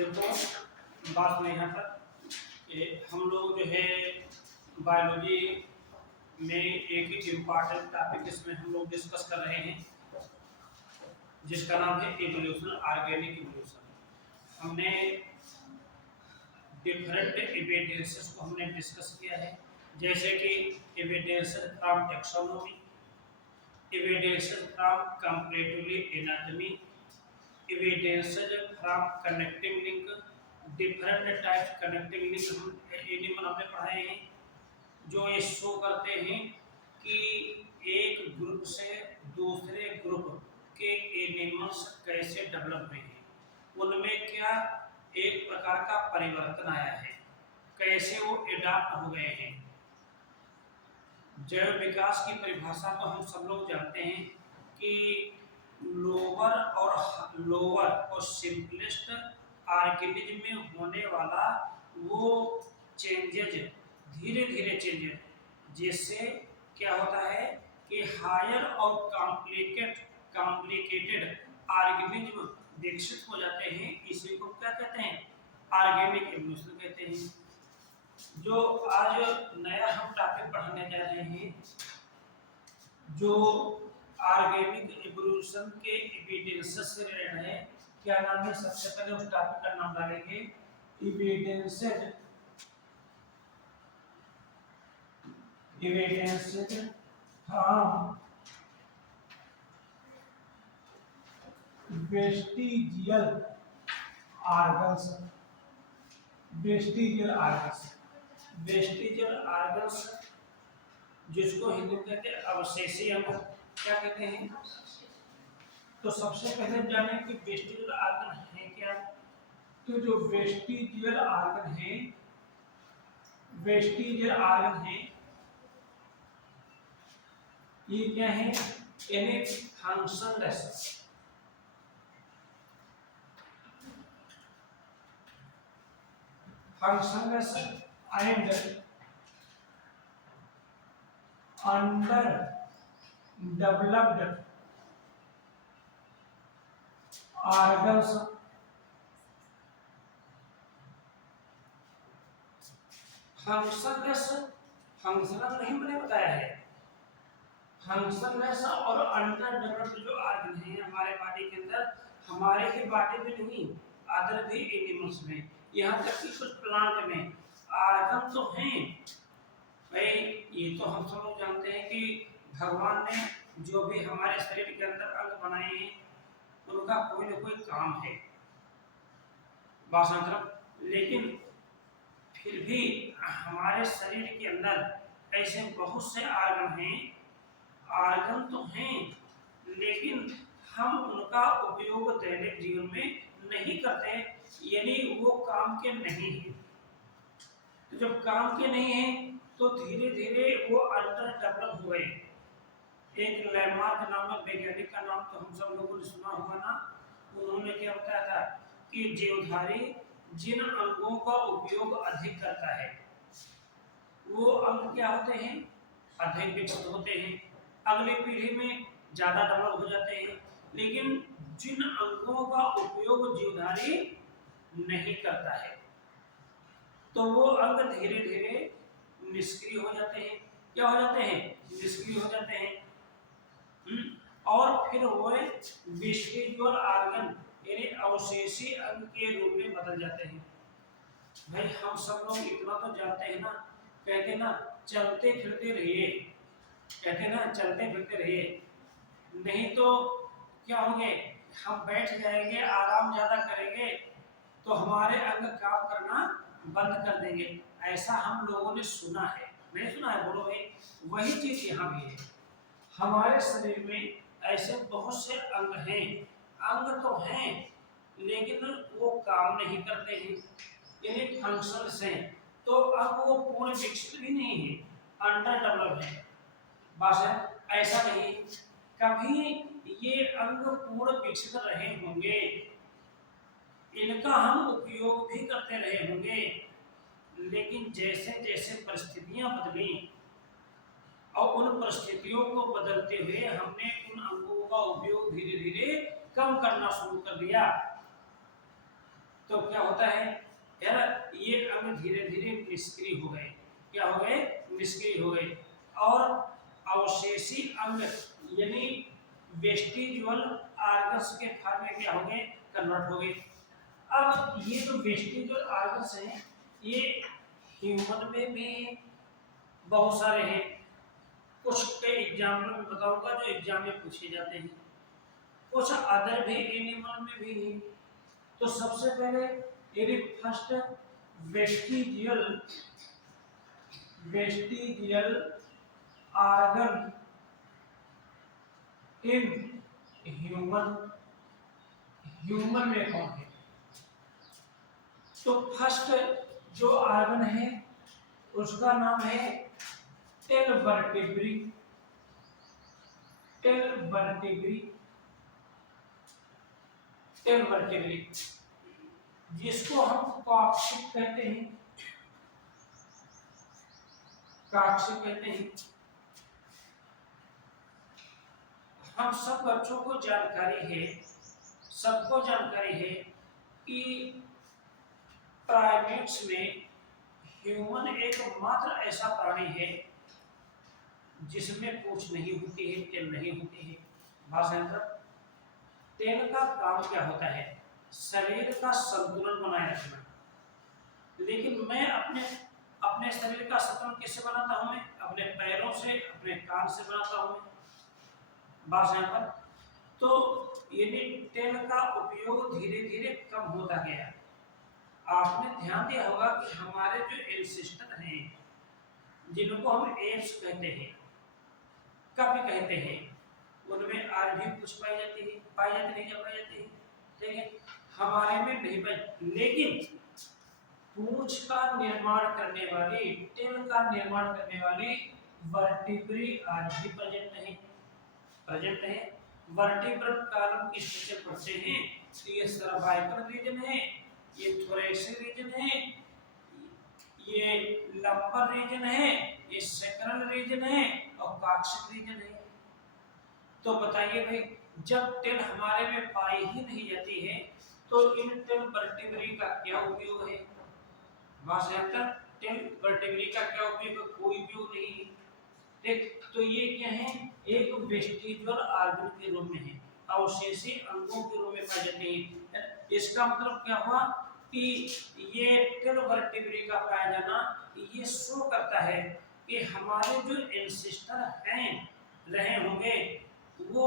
देखो, बात में यहाँ तक कि हम लोग जो है बायोलॉजी में एक इम्पॉर्टेंट टॉपिक इसमें हम लोग डिस्कस कर रहे हैं, जिसका नाम है इवोल्यूशन, ऑर्गेनिक इवोल्यूशन। हमने डिफरेंट एविडेंसेस को हमने डिस्कस किया है, जैसे कि evidences from taxonomy, evidences from comparatively anatomy, evidences from connecting link, different types connecting link animal हमने पढ़ाए हैं, जो ये शो करते हैं कि एक ग्रुप से दूसरे ग्रुप के एनिमल्स कैसे डेवलप हुए हैं, उनमें क्या एक प्रकार का परिवर्तन आया है, कैसे वो एडाप्ट हो गए हैं। जैव विकास की परिभाषा तो हम सब लोग जानते हैं कि लोअर और सिंपलेस्ट ऑर्गेनिज्म में होने वाला वो चेंजेज, धीरे धीरे चेंजेज, जिससे क्या होता है कि हायर और कॉम्प्लिकेटेड ऑर्गेनिज्म विकसित हो जाते हैं। इसी को क्या कहते हैं? ऑर्गेनिक इवोल्यूशन कहते हैं। जो आज नया हम टॉपिक पढ़ने जा रहे हैं, जो ऑर्गेनिक इवोल्यूशन के एविडेंसेस से रिलेटेड है, क्या नाम है? सबसे पहले उस टॉपिक का नाम डालेंगे evidences from vestigial organs. Vestigial organs जिसको हिंदी में कहते हैं अवशेषी अंग, क्या कहते हैं? तो सबसे पहले जाने कि वेस्टिजियल ऑर्गन है क्या। तो जो वेस्टिजियल ऑर्गन है, ये क्या है? यानी functionless and under developed organs functional नहीं मैंने बताया है। फंक्शनलेस और अंडर डेवलप्ड जो ऑर्गन है हमारे बॉडी के अंदर, हमारे ही बॉडी में नहीं, अदर भी एनिमल्स में, यहाँ तक कि कुछ प्लांट में ऑर्गन तो हैं भाई। ये तो हम सब लोग जानते हैं कि भगवान ने जो भी हमारे शरीर के अंदर अंग बनाए हैं, उनका कोई ना कोई काम है, लेकिन फिर भी हमारे शरीर के अंदर ऐसे बहुत से ऑर्गन तो हैं, लेकिन हम उनका उपयोग दैनिक जीवन में नहीं करते, यानी वो काम के नहीं है। तो जब काम के नहीं है तो धीरे धीरे वो अंडर डेवलप हुए। एक लैमार्क नामक वैज्ञानिक का नाम तो हम सब लोगों ने सुना होगा ना। उन्होंने क्या बताया था कि जीवधारी जिन अंगों का उपयोग अधिक करता है, वो अंग क्या होते हैं? अधिक विकसित होते हैं, अगली पीढ़ी में ज्यादा डेवलप हो जाते हैं। लेकिन जिन अंगों का उपयोग जीवधारी नहीं करता है, तो वो अंग धीरे धीरे निष्क्रिय हो जाते हैं। क्या हो जाते हैं? निष्क्रिय हो जाते हैं। और फिर वो वेस्टिजियल ऑर्गन यानी अवशेषी अंग के रूप में बदल जाते हैं। भाई हम सब लोग इतना तो जानते हैं ना, कहते ना चलते फिरते रहिए, कहते ना चलते फिरते रहिए, नहीं तो क्या होंगे? हम बैठ जाएंगे, आराम ज्यादा करेंगे तो हमारे अंग काम करना बंद कर देंगे। ऐसा हम लोगों ने सुना है, नहीं सुना है? बोलो भाई। वही चीज यहाँ भी है। हमारे शरीर में ऐसे बहुत से अंग हैं, अंग तो हैं लेकिन वो काम नहीं करते हैं, यानी फंक्शनल हैं। तो अब वो पूर्ण विकसित भी नहीं है, अंडर डेवलप है। बस ऐसा नहीं, कभी ये अंग पूर्ण विकसित रहे होंगे, इनका हम उपयोग भी करते रहे होंगे, लेकिन जैसे जैसे परिस्थितियां बदली और उन परिस्थितियों को बदलते हुए हमने उन अंगों का उपयोग धीरे धीरे कम करना शुरू कर दिया। तो क्या होता है ना, ये अंग धीरे धीरे निष्क्रिय हो गए। क्या हो गए? निष्क्रिय हो गए। और अवशेषी अंग यानी वेस्टिजुअल आर्गन्स के फॉर्म में क्या हो गए? कन्वर्ट हो गए। अब ये जो वेस्टिजुअल आर्गन्स हैं ये ह्यूमन में भी बहुत सारे हैं। कुछ के एग्जाम्पल में बताऊंगा जो एग्जाम में पूछे जाते हैं, कुछ अदर भी एनिमल में भी है। तो सबसे पहले यदि first vestigial vestigial organ in human, human में कौन है? तो फर्स्ट जो आर्गन है उसका नाम है tail vertebrae. Tail vertebrae, tail vertebrae जिसको हम कॉक्सिक कहते हैं, कॉक्सिक कहते हैं। हम सब बच्चों को जानकारी है, सबको जानकारी है कि प्राइमेट्स में ह्यूमन एकमात्र ऐसा प्राणी है जिसमें पूंछ नहीं होती है, टेल नहीं होती है। भाषांतर, टेल का काम क्या होता है? शरीर का संतुलन बनाए रखना। लेकिन मैं अपने अपने शरीर का संतुलन किससे बनाता हूं? मैं अपने पैरों से, अपने कान से बनाता हूं। भाषांतर, तो यानी टेल का उपयोग धीरे धीरे कम होता गया। आपने ध्यान दिया होगा कि हमारे जो एंसेस्टर हैं जिनको हम एप्स कहते हैं, कभी कहते हैं, उनमें आज भी कुछ पाई जाती है, पाई जाती नहीं, पाई जाती है, ठीक है, हमारे में नहीं पाई। लेकिन पूंछ का निर्माण करने वाली, टेल का निर्माण करने वाली वर्टिब्री आज भी प्रेजेंट नहीं, प्रेजेंट है। वर्टिब्रल कॉलम की स्ट्रक्चर पढ़ते हैं तो ये सर्वाइकल रीजन है, ये थोरेसिक रीजन है, ये लंबर रीजन है, ये सैक्रल रीजन है और कॉक्सिक रीजन है। तो बताइए भाई, जब टेल हमारे में पाई ही नहीं जाती है तो इन टेल वर्टिब्री का क्या उपयोग है? भाषांतर, टेल वर्टिब्री का क्या उपयोग? कोई उपयोग नहीं है। ठीक, तो ये क्या है? एक वेस्टिजुअल आर्गन के रूप में है, अवशेषी अंगों के रूप में पाई जाती है। इसका मतलब क्या हुआ कि ये टेल वर्टिब्री का पाया जाना ये शो करता है कि हमारे जो एंसेस्टर हैं रहे होंगे वो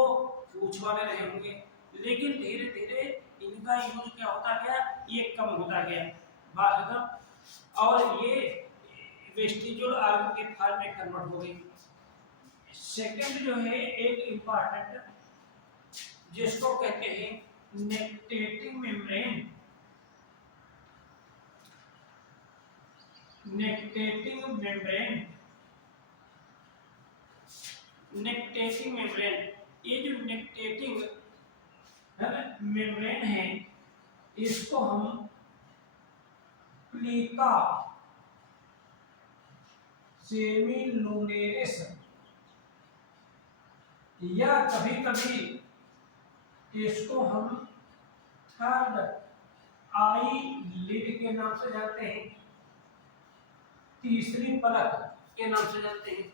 पूंछ वाले रहे होंगे, लेकिन धीरे धीरे इनका यूज क्या होता गया? ये कम होता गया। बात खत्म। और ये वेस्टिजुअल आर्गन के फॉर्म में कन्वर्ट हो गई। सेकंड जो है एक इंपॉर्टेंट, जिसको कहते हैं नेक्टेटिंग मेम्ब्रेन। नेक्टेटिंग मेम्ब्रेन, नेक्टेटिंग मेम्ब्रेन, ये जो नेक्टेटिंग है ना मेम्ब्रेन है, इसको हम प्लीका सेमिलुनेरिस या कभी कभी इसको हम थर्ड आई लिड के नाम से जानते हैं, तीसरी पलक के नाम से जानते हैं।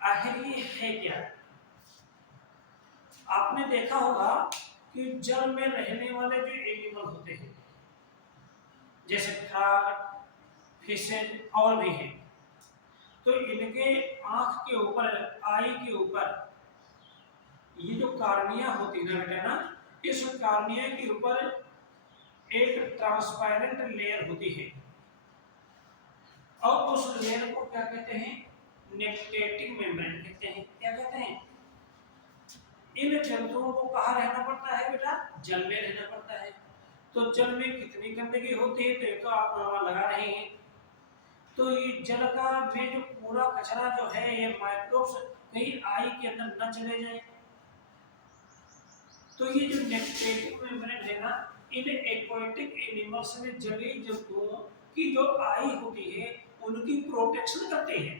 आखिर ये है क्या? आपने देखा होगा कि जल में रहने वाले जो एनिमल होते हैं जैसे फ्रॉग, फिशेज और भी हैं, तो इनके आंख के ऊपर, आई के ऊपर ये जो कार्निया होती है बेटा ना, इस कार्निया के ऊपर एक ट्रांसपेरेंट लेयर होती है और उस लेयर को क्या कहते हैं? नेक्टेटिंग मेम्ब्रेन कहते हैं। क्या कहते हैं? इन जंतुओं को कहाँ रहना पड़ता है बेटा? जल में रहना पड़ता है। तो जल में कितनी गंदगी होती है तो ये तो आप वहां लगा रहे हैं। तो ये जल का में जो पूरा कचरा जो है ये माइक्रोब्स कहीं आई के अंदर न चले जाए। तो ये जो नेक्टेटिंग मेम्ब्रेन है ना, इन एक्वाटिक एनिमल्स में जलीय जंतुओं की जो आई होती है उनकी प्रोटेक्शन करते हैं।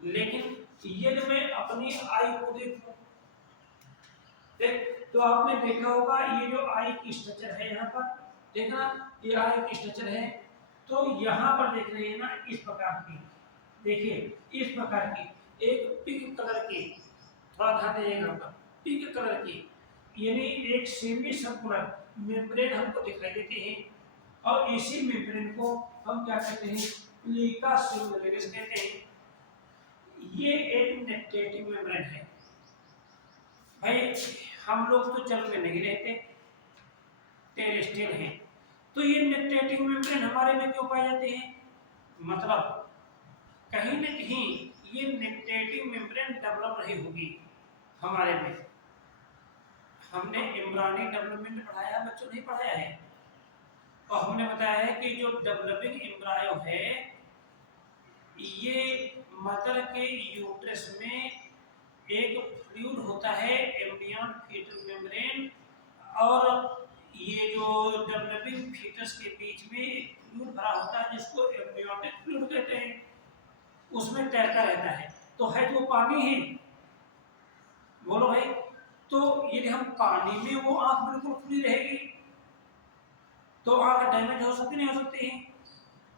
लेकिन यदि मैं अपनी आई को देखूं, तो आपने देखा होगा ये जो आई की स्ट्रक्चर है यहाँ पर, देखना ये आई की स्ट्रक्चर है, तो यहाँ पर देख रहे हैं ना इस प्रकार की, देखिए इस प्रकार की एक पिंक कलर की, थोड़ा ध्यान दीजिएगा, पिंक कलर की यानी एक सेमी सर्कुलर मेम्ब्रेन हमको दिखाई देती है, और इसी मेम्ब्रेन को हम क्या कहते हैं, प्लीका सिंगुलेरिस कहते हैं। ये एक नेक्टेटिव मेम्ब्रेन है भाई, हम लोग तो जल में नहीं रहते, टेरेस्ट्रियल हैं, तो ये नेक्टेटिव मेम्ब्रेन हमारे में क्यों पाए जाते हैं, मतलब कहीं न कहीं ये नेक्टेटिव मेम्ब्रेन डेवलप रही होगी हमारे में। हमने एम्ब्रियोनिक डेवलपमेंट पढ़ाया, बच्चों नहीं पढ़ाया है, और हमने बताया है कि जो डेवलपिंग एम्ब्रियो है ये मदर के यूट्रस में एक फ्लूइड होता है एम्ब्रियन फीटल मेम्ब्रेन, और ये जो डेवलपिंग फीटस के बीच में फ्लूइड भरा होता है जिसको एम्ब्रियोटिक फ्लूइड कहते हैं, उसमें तैरता रहता है, तो है तो पानी ही, बोलो भाई, तो यदि हम पानी में वो आंख बिल्कुल खुली रहेगी तो आंख डैमेज हो सकती नहीं हो सकती है,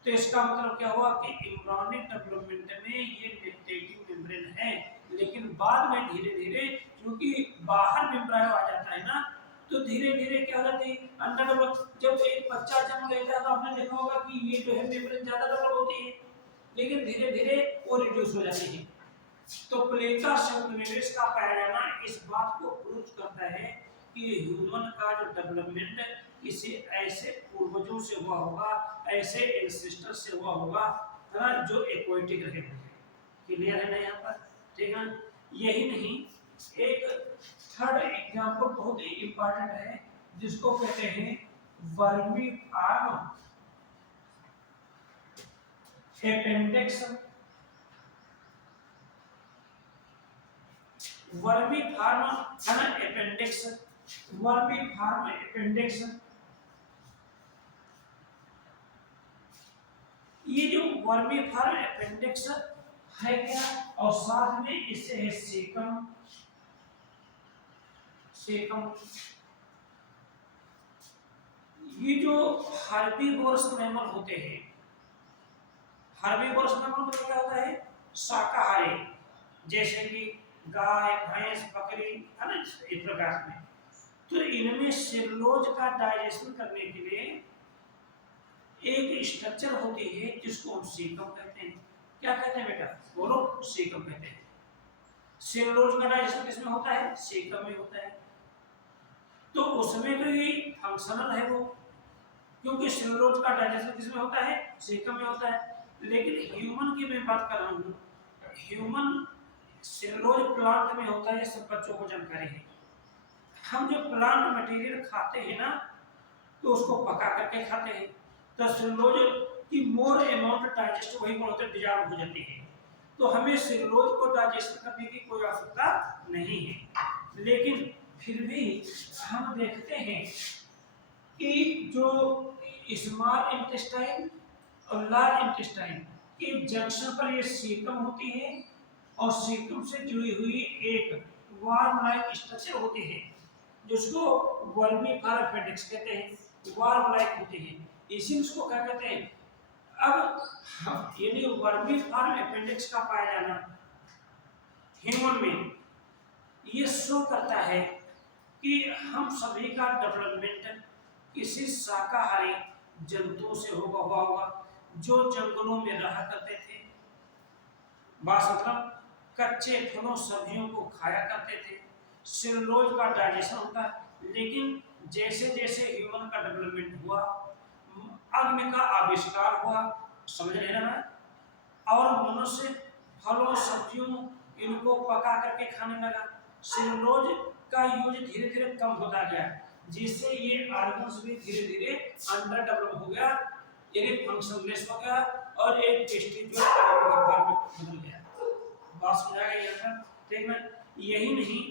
तो इसका मतलब क्या हुआ कि एम्ब्रियोनिक डेवलपमेंट में ये नेक्टेटिव मेम्ब्रेन है, लेकिन बाद में धीरे धीरे क्योंकि बाहर मेम्ब्रेन आ जाता है ना, तो धीरे धीरे क्या हो जाती है अंडर डेवलप, जब एक बच्चा जन्म लेता है तो आपने देखा होगा कि ये जो है मेम्ब्रेन ज्यादा डेवलप होती है, लेकिन धीरे धीरे वो रिड्यूस हो जाती है। तो प्लेका सिंगुलेरिस का पाया जाना इस बात को प्रूव करता है कि ह्यूमन का जो डेवलपमेंट किसी ऐसे पूर्वजों से हुआ होगा, ऐसे एंसेस्टर से हुआ होगा ना जो एक्वाटिक रहे होंगे। क्लियर है ना यहाँ पर, ठीक है। यही नहीं, एक थर्ड एग्जांपल बहुत ही इंपॉर्टेंट है जिसको कहते हैं vermiform appendix. Vermiform है ना अपेंडिक्स, वर्मी फार्म अपेंडिक्स, ये जो वर्मी फार्म अपेंडिक्स है क्या, और साथ में इससे है सेकम, सेकम ये जो हर्बीवोरस मैमल होते हैं, हर्बीवोरस मैमल मतलब क्या होता है, शाकाहारी, जैसे कि गाय भैंस बकरी है ना इस प्रकार में, तो इनमें सेलुलोज का डाइजेशन करने के लिए एक स्ट्रक्चर होती है जिसको हम सीकम कहते हैं। क्या कहते हैं बेटा, बोलो, सीकम कहते हैं। सेलुलोज का डाइजेशन किसमें होता है, सीकम में होता है, तो उसमें तो ये फंक्शनल है वो, क्योंकि सेलुलोज का डाइजेशन किसमें होता है, सीकम में होता है। लेकिन ह्यूमन की मैं बात कर रहा हूँ, ह्यूमन सेलुलोज प्लांट में होता है, सब बच्चों को जानकारी है। हम जो प्लांट मटेरियल खाते हैं ना, तो उसको पका करके खाते हैं, तो सेलुलोज की मोर अमाउंट डाइजेस्ट वही होते डिजॉल्व हो जाती है, तो हमें सेलुलोज को डाइजेस्ट करने की कोई आवश्यकता नहीं है। लेकिन फिर भी हम देखते हैं कि जो स्मॉल इंटेस्टाइन और लार्ज इंटेस्टाइन के जंक्शन पर ये सीकम होती है, और सीकम से जुड़ी हुई एक वार्म लाइक स्ट्रक्चर होती है जिसको वर्मी फार्म अपेंडिक्स कहते हैं, वार्म लाइक होती है, इसी उसको क्या कहते हैं। अब हम यानी वर्मी फार्म अपेंडिक्स का पाया जाना ह्यूमन में ये शो करता है कि हम सभी का डेवलपमेंट किसी शाकाहारी जंतु से हुआ होगा जो जंगलों में रहा करते थे, बात मतलब कच्चे फलों सब्जियों को खाया करते थे, सेलुलोज का डाइजेशन होता है। लेकिन जैसे जैसे ह्यूमन का डेवलपमेंट हुआ, अग्नि का आविष्कार हुआ, समझ रहे ना, और मनुष्य फलों सब्जियों इनको पका करके खाने लगा, सेलुलोज का यूज धीरे धीरे कम होता गया, जिससे ये ऑर्गन्स भी धीरे धीरे अंडर डेवलप हो गया, यानी फंक्शनलेस हो गया, और एक टेस्टिकुलर फॉर्म में बदल गया। बात समझ आ गई यहाँ पर, ठीक है। यही नहीं,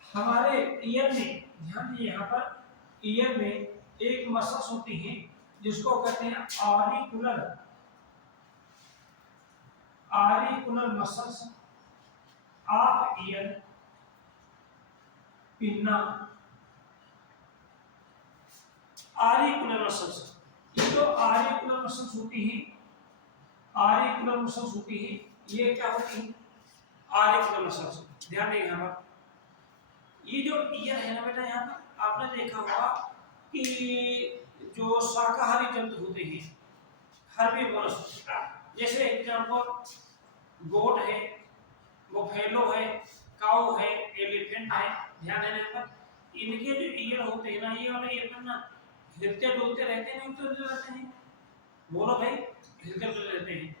हमारे ईयर में ध्यान दिए, यहाँ पर ईयर में एक मसल्स होती है जिसको कहते हैं auricular, auricular muscles of year, pinna, articular muscles. ये जो आर्टिकुलर मसल्स होती हैं, आर्टिकुलर मसल्स होती हैं, ये क्या होती हैं? Articular muscles. ध्यान दें यहाँ पर, ये जो ईयर है ना बेटा, यहाँ पर आपने देखा होगा कि जो शाकाहारी जंतु होते हैं, हर्बीवोरस, जैसे एग्जाम्पल गोट है, बुफेलो है, काऊ है, एलिफेंट है। ध्यान देना यहाँ पर, इनके जो ईयर होते हैं ना, ये वाले ईयर ना हिलते डुलते रहते हैं, नहीं डुलते रहते हैं? बोलो भाई, हिलते डुलते रहते हैं।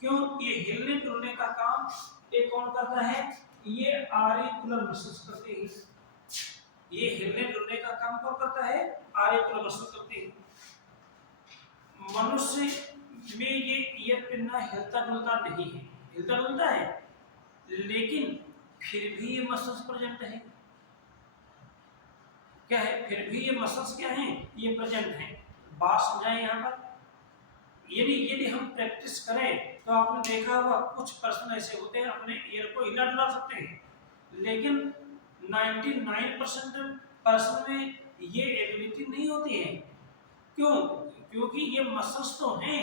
क्यों? ये हिलने डुलने का काम ये कौन करता है? ये आर्टिकुलर मसल्स करते हैं। ये हिलने डुलने का काम कौन करता है? आर्टिकुलर मसल्स करते हैं। मनुष्य में ये ईयर पिन्ना हिलता डुलता नहीं है, हिलता डुलता है, लेकिन फिर भी ये मसल्स प्रेजेंट है। क्या है? फिर भी ये मसल्स क्या हैं? ये प्रेजेंट हैं। बात समझाएं यहाँ पर। यदि यदि हम प्रैक्टिस करें तो आपने देखा होगा कुछ पर्सन ऐसे होते हैं अपने ईयर को हिला डुला सकते हैं, लेकिन 99% पर्सन में ये एबिलिटी नहीं होती है। क्यों? क्योंकि ये मसल्स तो हैं।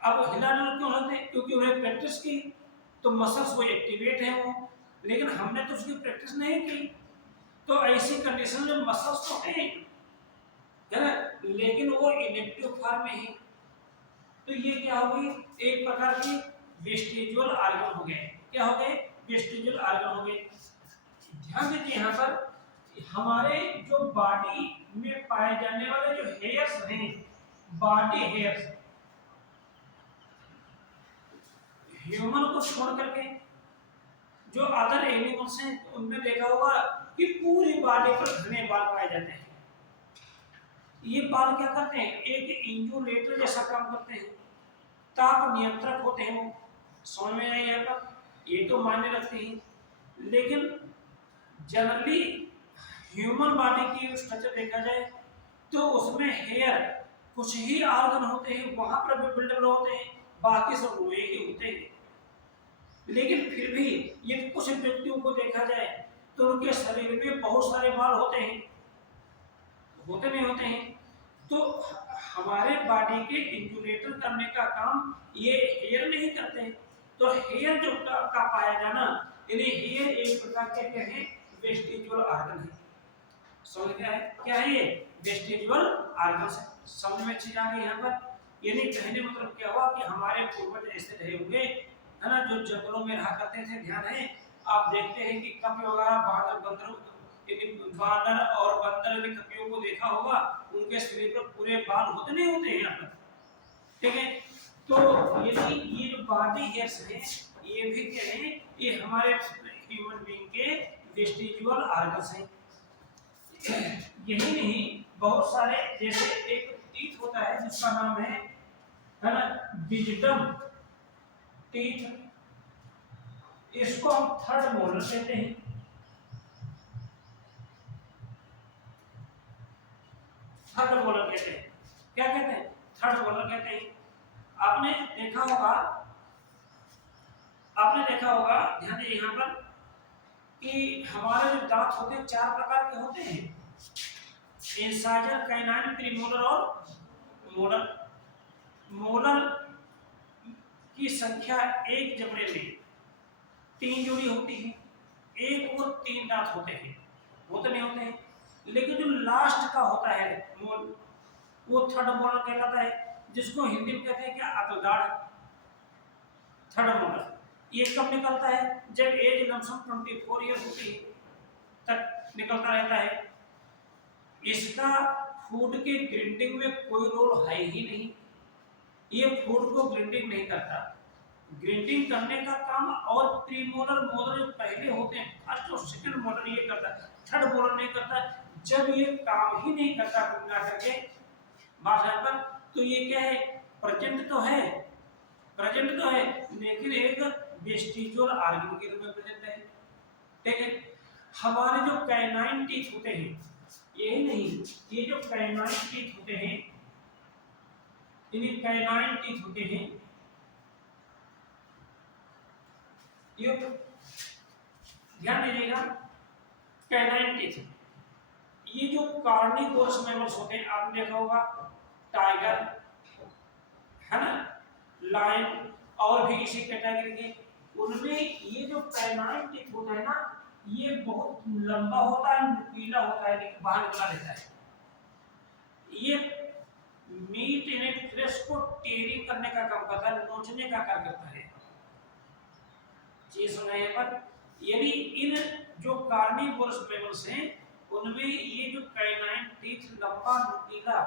अब हिला डुल क्यों होते हैं? क्योंकि उन्हें प्रैक्टिस की, तो मसल्स वो एक्टिवेट है वो, लेकिन हमने तो उसकी प्रैक्टिस नहीं की। तो ऐसी कंडीशन में मसल्स तो हैं, है ना, लेकिन वो इनएक्टिव फॉर्म में है। तो ये क्या हो गई? एक प्रकार की वेस्टिजुअल ऑर्गन हो गए। क्या हो गए? वेस्टिजुअल ऑर्गन हो गए। ध्यान दीजिए यहाँ पर, हमारे जो बॉडी में पाए जाने वाले जो हेयर्स हैं, बॉडी हेयर्स, ह्यूमन को छोड़ करके जो अदर एनिमल्स हैं उनमें देखा होगा कि पूरी बॉडी पर घने बाल पाए जाते हैं। ये बाल क्या करते हैं? एक इंजुलेटर जैसा काम करते हैं, ताप नियंत्रक होते हैं वो। समझ में आया यहाँ पर? ये तो मायने रखते हैं, लेकिन जनरली ह्यूमन बॉडी की स्ट्रक्चर देखा जाए तो उसमें हेयर कुछ ही ऑर्गन होते हैं, वहां पर भी बिल्डअप होते हैं, बाकी सब रोए ही होते हैं। लेकिन फिर भी ये कुछ व्यक्तियों को देखा जाए तो उनके शरीर में बहुत सारे बाल होते हैं, होते नहीं होते हैं। तो हमारे बॉडी के इंसुलेटर करने का काम ये हेयर नहीं करते। तो हेयर जो का पाया जाना, यानी हेयर एक प्रकार के क्या है? वेस्टिजुअल ऑर्गन है। समझ गया है? क्या है ये? वेस्टिजुअल ऑर्गन है। समझ में चीज आ गई यहाँ पर? यानी कहने मतलब क्या हुआ कि हमारे पूर्वज ऐसे रहे होंगे, है ना, जो जंगलों में रहा करते थे। ध्यान है, आप देखते हैं कि कपि वगैरह बानर और बंदर ने कपियों को देखा होगा, उनके शरीर पर पूरे बाल होते नहीं होते हैं यहाँ पर, ठीक है? तो यदि ये जो बॉडी हेयर्स हैं, ये भी क्या है? ये हमारे ह्यूमन बीइंग के वेस्टिजुअल ऑर्गन्स हैं। यही नहीं, बहुत सारे, जैसे एक टीथ होता है जिसका नाम है ना, विजडम टीथ, इसको हम थर्ड मोलर कहते हैं। थर्ड मोलर कहते हैं। क्या कहते हैं? थर्ड मोलर कहते हैं। आपने देखा होगा, ध्यान दीजिए यहाँ पर कि हमारे जो दांत होते हैं 4 प्रकार के होते हैं, इंसाइजर, कैनाइन, प्रीमोलर और मोलर। मोलर की संख्या एक जबड़े में 3 जोड़ी होती है, एक और 3 दांत होते हैं, होते नहीं होते हैं। लेकिन जो लास्ट का होता है मोल, वो थर्ड मोलर कहलाता है, जिसको हिंदी में कहते हैं क्या? अकलदाढ़। थर्ड मोलर ये कब निकलता है? जब एज लमसम 24 ईयर्स होती है तक निकलता रहता है। इसका फूड के ग्राइंडिंग में कोई रोल है ही नहीं, ये फूड को ग्राइंडिंग नहीं करता। ग्राइंडिंग करने का काम और प्रीमोलर मोलर जो पहले होते हैं, फर्स्ट और सेकंड मोलर, ये करता है, थर्ड मोलर नहीं करता। जब ये काम ही नहीं करता गुना करके भाषा पर, तो ये क्या है? प्रेजेंट तो है, लेकिन एक वेस्टिजुअल ऑर्गन के रूप में प्रेजेंट है, ठीक है? हमारे जो कैनाइन टीथ होते हैं, यही नहीं, ये जो कैनाइन टीथ होते हैं, ध्यान दीजिएगा, कैनाइन टीथ, ये जो कार्निवोरस मैमल्स होते हैं आपने देखा होगा, टाइगर है ना, लायन और भी इसी कैटेगरी के, उनमें ये जो कैनाइन टीथ होता है ना, ये बहुत लंबा होता है, नुकीला होता है, लेकिन बाहर निकला रहता है। ये मीट इन फ्लेश को टेयरिंग करने का काम करता है, नोचने का काम करता है। चीज सुना है पर यदि इन जो कार्निवोरस मैमल्स हैं उनमें ये जो कैनाइन टीथ लंबा नुकीला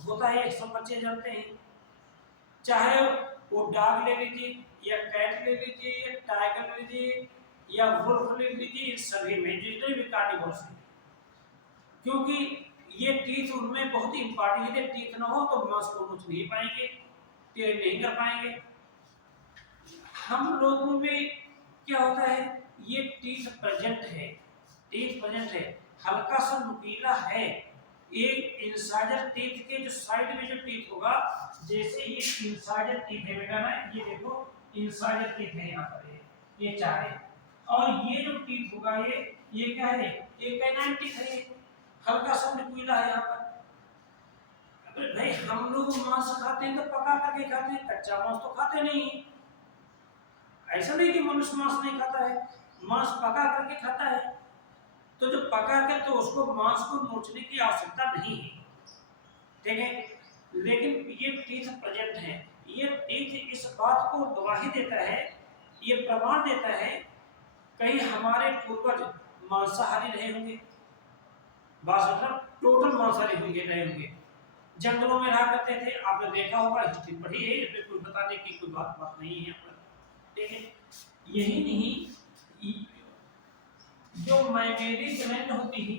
होता है, सब बच्चे जानते हैं। चाहे वो डॉग ले लीजिए या कैट ले लीजिए या टाइगर ले लीजिए या वुल्फ ले लीजिए, इन सभी में जितने भी कार्निवोरस हैं, क्योंकि ये टीथ उनमें बहुत ही इंपॉर्टेंट है। टीथ ना हो तो मांस को नोच नहीं पाएंगे, टेयर नहीं कर पाएंगे। हम लोगों में क्या होता है, ये टीथ प्रेजेंट है, टीथ प्रेजेंट है, हल्का सा नुकीला है। ये इंसाइडर टीथ के जो साइड में जो टीथ होगा, जैसे ये इंसाइडर टीथ है बेटा ना, ये देखो इंसाइडर टीथ है यहाँ पर, ये चार है, और ये जो टीथ होगा ये क्या है, ये कैनाइन टीथ है, हल्का सा नुकीला है यहाँ पर। भाई हम लोग मांस खाते हैं तो पका करके खाते हैं, कच्चा मांस तो खाते नहीं। ऐसा नहीं कि मनुष्य मांस नहीं खाता है, मांस पका करके खाता है। तो जो पका के तो उसको मांस को नोचने की आवश्यकता नहीं है, ठीक है। लेकिन ये टीथ प्रेजेंट है, ये टीथ इस बात को गवाही देता है, ये प्रमाण देता है कहीं हमारे पूर्वज मांसाहारी रहे होंगे, बात मतलब टोटल मांसाहारी रहे होंगे, जंगलों में रहा करते थे। आपने देखा होगा, हिस्ट्री पढ़ी है, इसमें कोई बताने की कोई बात नहीं है यहाँ पर, ठीक है। यही नहीं, जो मैमेरी ग्लैंड होती है,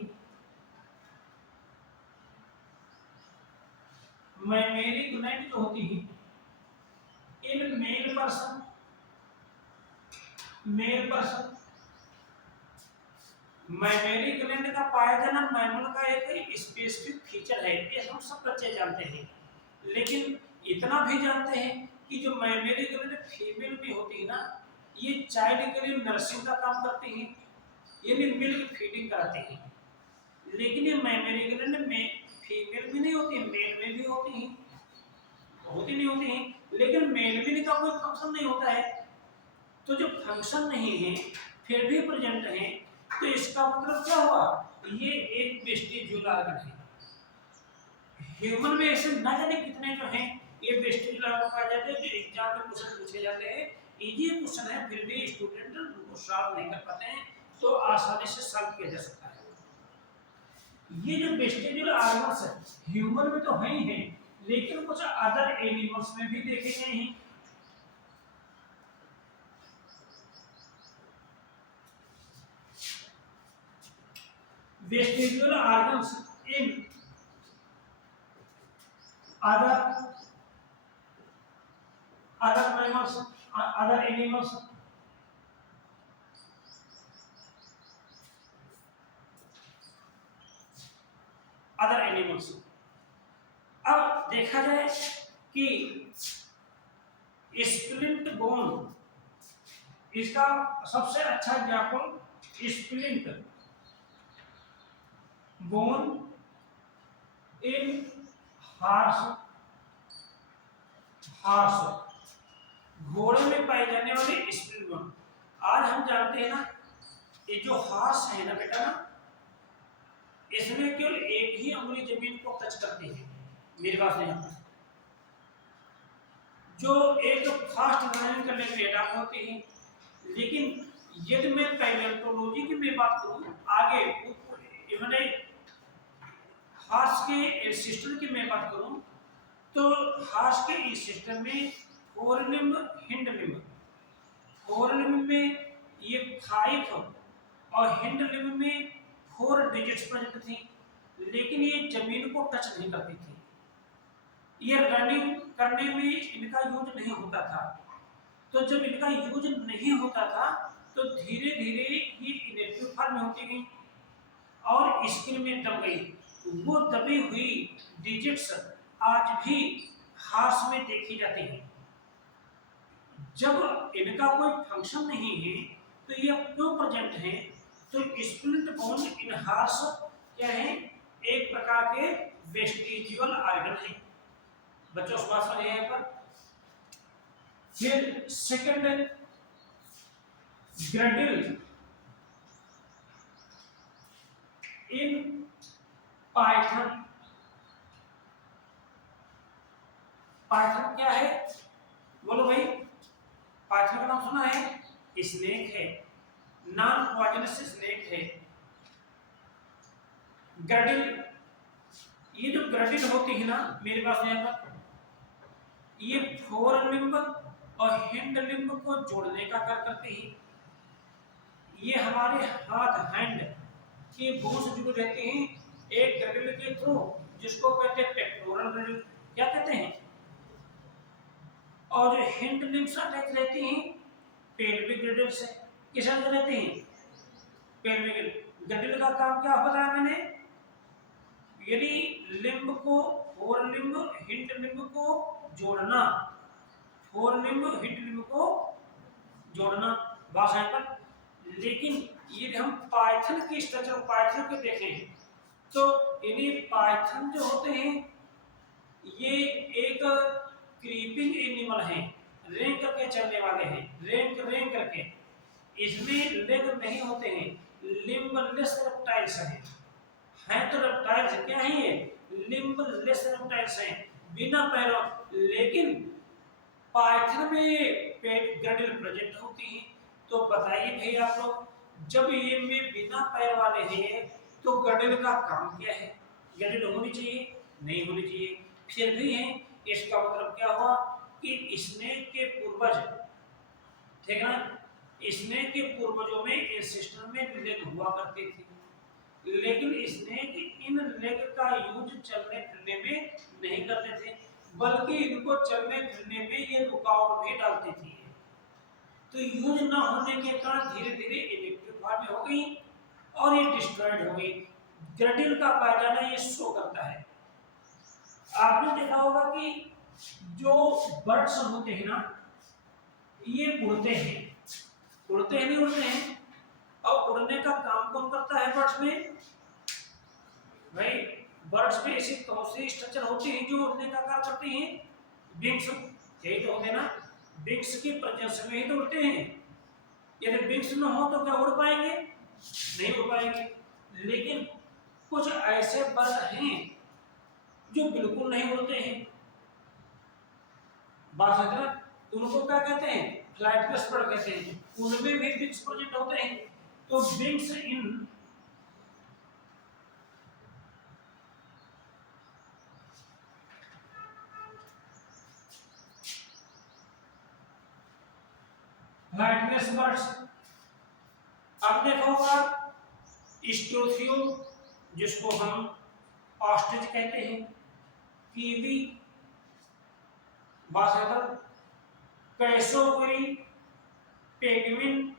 मैमेरी ग्लैंड जो होती है, इन मेल पर्सन मैमेरी ग्लैंड का पाया जाना मैमल का एक स्पेसिफिक फीचर है, ये हम सब बच्चे जानते हैं। लेकिन इतना भी जानते हैं कि जो मैमेरी ग्लैंड फीमेल में होती है ना, ये चाइल्ड के लिए नर्सिंग का काम करती है, यानी मिल्क फीडिंग कराते हैं। लेकिन ये मैमेरी ग्लैंड में फीमेल भी नहीं होती, मेल में भी होती है, बहुत ही नहीं होती है, लेकिन मेल में का कोई फंक्शन नहीं होता है। तो जो फंक्शन नहीं है फिर भी प्रेजेंट है, तो इसका मतलब क्या हुआ, ये एक वेस्टिजुअल ऑर्गन है। ह्यूमन में ऐसे ना जाने कितने जो हैं ये वेस्टिजुअल ऑर्गन पाए जाते हैं, जो एग्जाम में क्वेश्चन पूछे जाते हैं। इजी क्वेश्चन है, फिर भी स्टूडेंट उनको सॉल्व नहीं कर पाते हैं, तो आसानी से सॉल्व किया जा सकता है। ये जो वेस्टिजुअल ऑर्गन्स है ह्यूमन में तो है ही है, लेकिन कुछ अदर एनिमल्स में भी देखे गए हैं। Vestigial organs in other mammals, other animals, other animals। अब देखा जाए कि स्प्लिंट बोन, इसका सबसे अच्छा एग्जाम्पल स्प्लिंट बोन इन हॉर्स घोड़े में पाई जाने वाली स्प्लिंट बोन। आज हम जानते हैं ना, ये जो हॉर्स है ना बेटा ना, इसमें केवल एक ही उंगली जमीन को टच करती है, मेरे पास नहीं आता। जो एक फास्ट रनिंग करने में एडाप्ट होती है, लेकिन यदि मैं पैलेंटोलॉजी की मैं बात करूं आगे, मैंने हॉर्स के सिस्टम की मैं बात करूं, तो हॉर्स के इस सिस्टम में फोरलिम्ब हिंड लिम्ब, फोरलिम्ब में ये 5 और हिंड लिम्ब में 4 डिजिट्स प्रेजेंट थी, लेकिन ये जमीन को टच नहीं करती थी। ये रनिंग करने में इनका यूज नहीं होता था। तो जब इनका यूज नहीं होता था तो धीरे धीरे ये इनएक्टिव फॉर्म में होती गई और स्किन में दब गई। वो दबी हुई डिजिट्स आज भी हॉर्स में देखी जाती है। जब इनका कोई फंक्शन नहीं है तो ये क्यों प्रेजेंट है, तो स्प्लिट बोन इनहार्स क्या है, एक प्रकार के वेस्टिजियल ऑर्गन है। बच्चों उस बात समझ आए पर। फिर सेकंड ग्रैंडल इन पाइथन। पाइथन क्या है बोलो भाई, पाइथन का नाम सुना है, स्नेक है, नॉन पॉइजनस स्नेक है। ग्रैंडल, ये जो ग्रैंडल होती है ना मेरे पास यहाँ पर, ये फोर लिम्ब और हिंड लिम्ब को जोड़ने का कार्य करते हैं। ये हमारे हाथ हैंड के बोन्स जो रहते हैं एक ग्रैंडल के थ्रू, जिसको कहते हैं पेक्टोरल ग्रैंडल, क्या कहते हैं, और हिंड लिम्ब्स अटैच रहती हैं पेल्विक ग्रैंडल से। किस अंदर रहती हैं, पेल्विक ग्रैंडल का काम क्या बताया मैंने, यदि लिम्ब को फोर लिम्ब हिंड लिम्ब को जोड़ना, फोर लिम्ब हिंड लिम्ब को जोड़ना भाषा पर। लेकिन ये हम पाइथन की स्ट्रक्चर पाइथन के देखें तो इन्हीं पाइथन जो होते हैं ये एक क्रीपिंग एनिमल है, रेंग करके चलने वाले हैं, रेंग रेंग करके। इसमें लेग नहीं होते हैं, लिम्बलेस रेप्टाइल्स हैं तो रेप्टाइल्स क्या है, ये लिम्बलेस रेप्टाइल्स हैं, बिना पैरों। लेकिन पाइथन में ग्रैंडल प्रेजेंट होती है। तो बताइए भाई आप लोग, जब ये में बिना पैर वाले हैं तो ग्रैंडल का काम क्या है, ग्रैंडल होनी चाहिए, नहीं होनी चाहिए, फिर भी है। इसका मतलब क्या हुआ कि स्नेक के पूर्वज, ठीक है ना, स्नेक के पूर्वजों में एंसेस्टर में लेग हुआ करते थे, लेकिन स्नेक इन लेग का यूज चलने फिरने में नहीं करते थे, बल्कि इनको चलने फिरने में ये रुकावट भी डालती थी। तो यूज ना होने के कारण धीरे धीरे इनएक्टिव फॉर्म में हो गई और ये डिस्ट्रॉयड हो गई। ग्रैंडल का पायदान ये शो करता है। आपने देखा होगा कि जो बर्ड्स होते हैं ना, ये उड़ते हैं, उड़ते हैं नहीं उड़ते हैं, और उड़ने का काम कौन करता है बर्ड्स में, भाई बर्ड्स में ऐसी कौन सी स्ट्रक्चर होती है जो उड़ने का कार्य करती हैं, विंग्स, यही तो होते हैं ना, विंग्स की प्रेजेंस में ही तो उड़ते हैं। यदि विंग्स न हो तो क्या उड़ पाएंगे, नहीं उड़ पाएंगे। लेकिन कुछ ऐसे बर्ड हैं जो बिल्कुल नहीं उड़ते हैं, बात समझ रहे, उनको क्या कहते हैं, फ्लाइटलेस बर्ड कहते हैं, उनमें भी विंग्स प्रेजेंट होते हैं। तो विंग्स इन फ्लाइटलेस बर्ड्स। अब देखो होगा स्ट्रोथियो, जिसको हम ऑस्ट्रिच कहते हैं, कीवी, बासागर, कैसोवरी, पेंगुइन,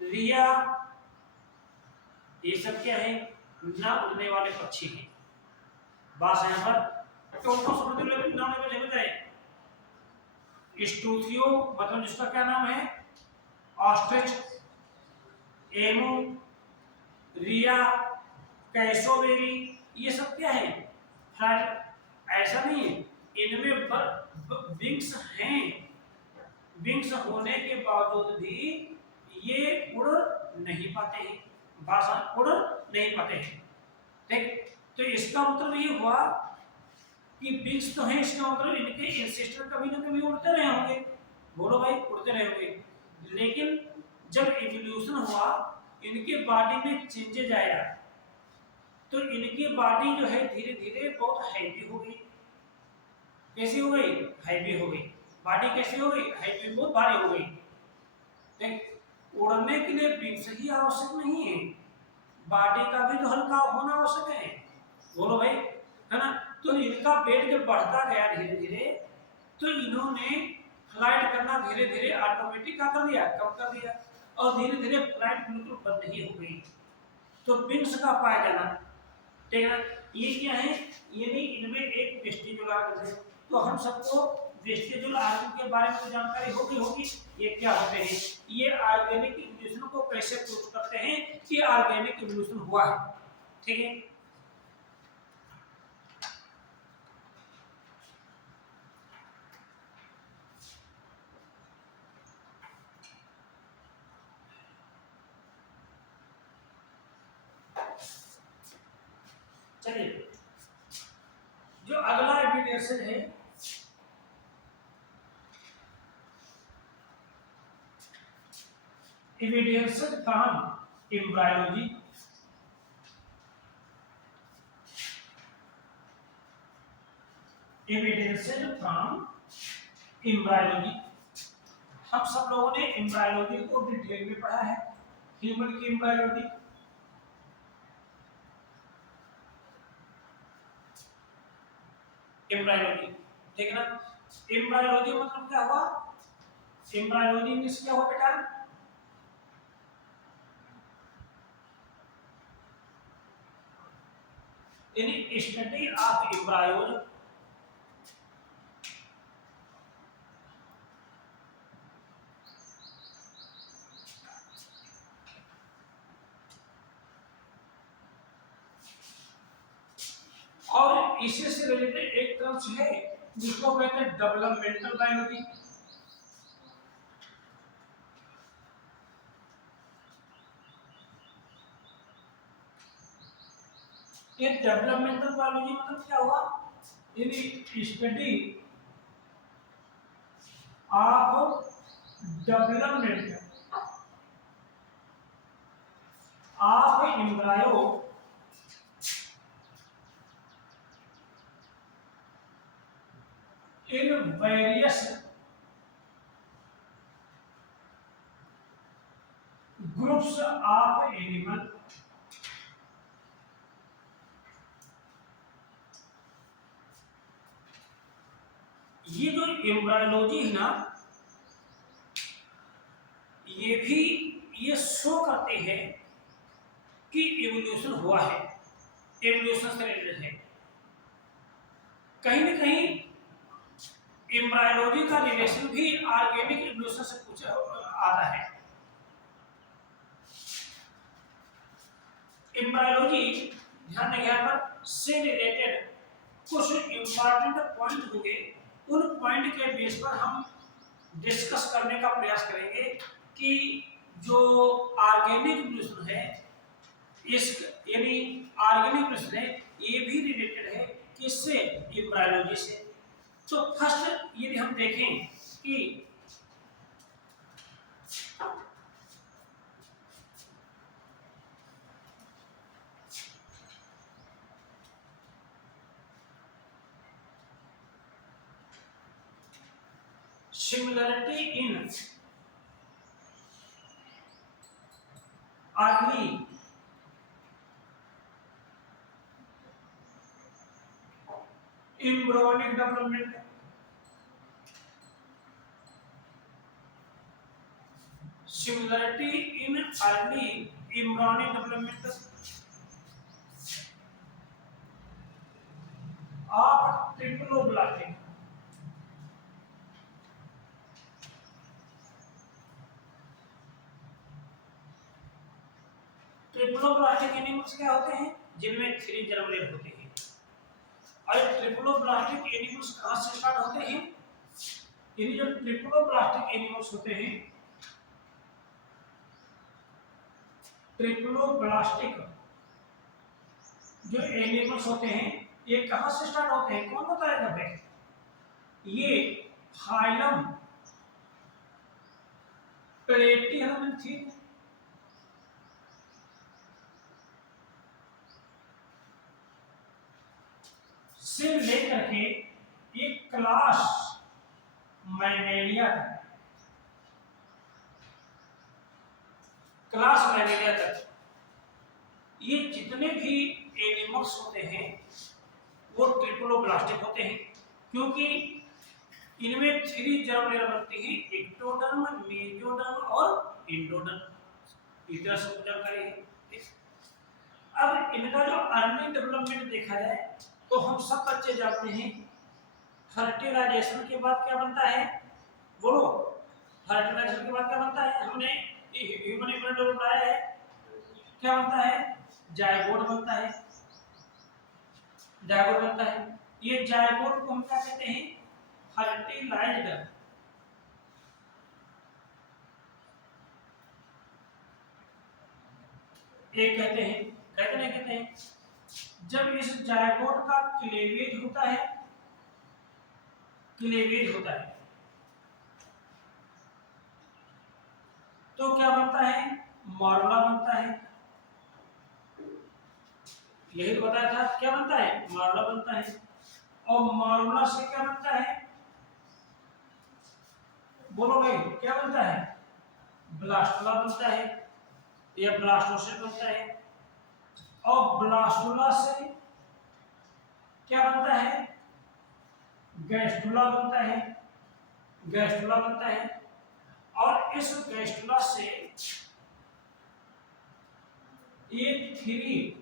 रिया, ये सब क्या है, ना उड़ने वाले पक्षी हैं। बात यहाँ पर टोटो समझ लो नाम बताए। स्ट्रोथियो मतलब जिसका क्या नाम है, ऑस्ट्रिच, एमू, रिया, कैसोवेरी, ये सब क्या है, फ्लाइट। ऐसा नहीं है, इनमें विंग्स हैं, विंग्स होने के बावजूद भी ये उड़ नहीं पाते हैं, भाषा उड़ नहीं पाते हैं, ठीक। तो इसका मतलब ये हुआ कि विंग्स तो हैं, इसका मतलब इनके एंसेस्टर कभी ना कभी उड़ते रहे होंगे, बोलो भाई उड़ते रहे होंगे। लेकिन जब इवोल्यूशन हुआ, इनके बॉडी में चेंजेज आया, तो इनकी बॉडी जो है धीरे धीरे बहुत हैवी हो गई। कैसी हो गई, हैवी हो गई, बॉडी कैसी हो गई, हैवी, बहुत भारी हो गई, ठीक। उड़ने के लिए विंग्स ही आवश्यक नहीं है, बॉडी का भी तो हल्का होना आवश्यक है, बोलो भाई, है ना। तो इनका वेट जब बढ़ता गया धीरे धीरे, तो इन्होंने फ्लाइट करना धीरे धीरे ऑटोमेटिक क्या कर दिया, कम कर दिया, और धीरे धीरे फ्लाइट बिल्कुल बंद ही हो गई। तो विंग्स का पाया जाना, ठीक है, ये क्या है, ये नहीं, इनमें एक वेस्टिजुअल ऑर्गन है। तो हम सबको वेस्टिजुअल ऑर्गन के बारे में जानकारी होगी, ये क्या होते हैं, ये ऑर्गेनिक इवोल्यूशन को कैसे प्रूव करते हैं कि ऑर्गेनिक इवोल्यूशन हुआ है। ठीक है, चलिए जो अगला एविडेंस है evidence from embryology. Evidences from embryology. हम सब लोगों ने एम्ब्रायोलॉजी को डिटेल में पढ़ा है, ह्यूमन की एम्ब्रायोलॉजी। एम्ब्रायोलॉजी ठीक है ना। एम्ब्रायोलॉजी मतलब क्या हुआ? एम्ब्रायोलॉजी मींस क्या हुआ बेटा? यानी स्टडी ऑफ एम्ब्रायोज, और इसी से रिलेटेड एक टर्म्स है जिसको कहते हैं डेवलपमेंटल बायोलॉजी। ये डेवलपमेंटल बायोलॉजी मतलब क्या हुआ? यानी study of development of embryo in various groups of animal. ये जो एम्ब्रायोलॉजी है ना, ये भी ये शो करते हैं कि इवोल्यूशन हुआ है, इवोल्यूशन से रिलेटेड है। कहीं ना कहीं एम्ब्रायोलॉजी का रिलेशन भी ऑर्गेनिक इवोल्यूशन से कुछ आता है। एम्ब्रायोलॉजी ध्यान दें यहाँ पर से रिलेटेड कुछ इंपॉर्टेंट पॉइंट होंगे, उन पॉइंट के बेस पर हम डिस्कस करने का प्रयास करेंगे कि जो ऑर्गेनिक इवोल्यूशन है, इस यानी ऑर्गेनिक इवोल्यूशन है, ये भी रिलेटेड है किससे? एम्ब्रायोलॉजी से। तो फर्स्ट यदि हम देखें कि similarity in early embryonic development, similarity in early embryonic development of triploblastic. Triploblastic animals क्या होते हैं? जिनमें 3 जर्म लेयर होते हैं। और ट्रिप्लोब्लास्टिक एनिमल्स कहां से स्टार्ट होते हैं? ये जो ट्रिप्लोब्लास्टिक एनिमल्स होते हैं, ट्रिप्लोब्लास्टिक जो एनिमल्स होते हैं, ये कहां से स्टार्ट होते हैं? कौन बताएगा भाई? ये फाइलम प्लेटिहेल्मिन्थीन से लेकर के एक क्लास मैमेलिया तक, क्लास मैमेलिया तक ये जितने भी एनिमल्स होते हैं वो ट्रिप्लोब्लास्टिक होते हैं, क्योंकि इनमें 3 जर्म लेयर बनती है, एक्टोडर्म, मेसोडर्म और एंडोडर्म। इतना सब जानकारी है। अब इनका जो अर्ली डेवलपमेंट देखा जाए तो हम सब बच्चे जानते हैं फर्टिलाइजेशन के बाद क्या बनता है? बोलो, फर्टिलाइजेशन के बाद क्या बनता है? हमने ह्यूमन एम्ब्रियो बनाया है, क्या बनता है? जायगोट बनता है, जायगोट बनता है। ये जायगोट को हम क्या कहते हैं? फर्टिलाइज्ड एग कहते हैं। कहते नहीं कहते हैं? जब इस जायगोट का क्लीवेज होता है, क्लीवेज होता है, तो क्या बनता है? मॉर्ला बनता है। यही तो बताया था, क्या बनता है? मॉर्ला बनता है। और मॉर्ला से क्या बनता है? बोलो भाई, क्या बनता है? ब्लास्टुला बनता है, या ब्लास्टोसिस्ट बनता है। और ब्लास्टुला से क्या बनता है? गैस्ट्रुला बनता है, गैस्ट्रुला बनता है। और इस गैस्ट्रुला से एक थ्री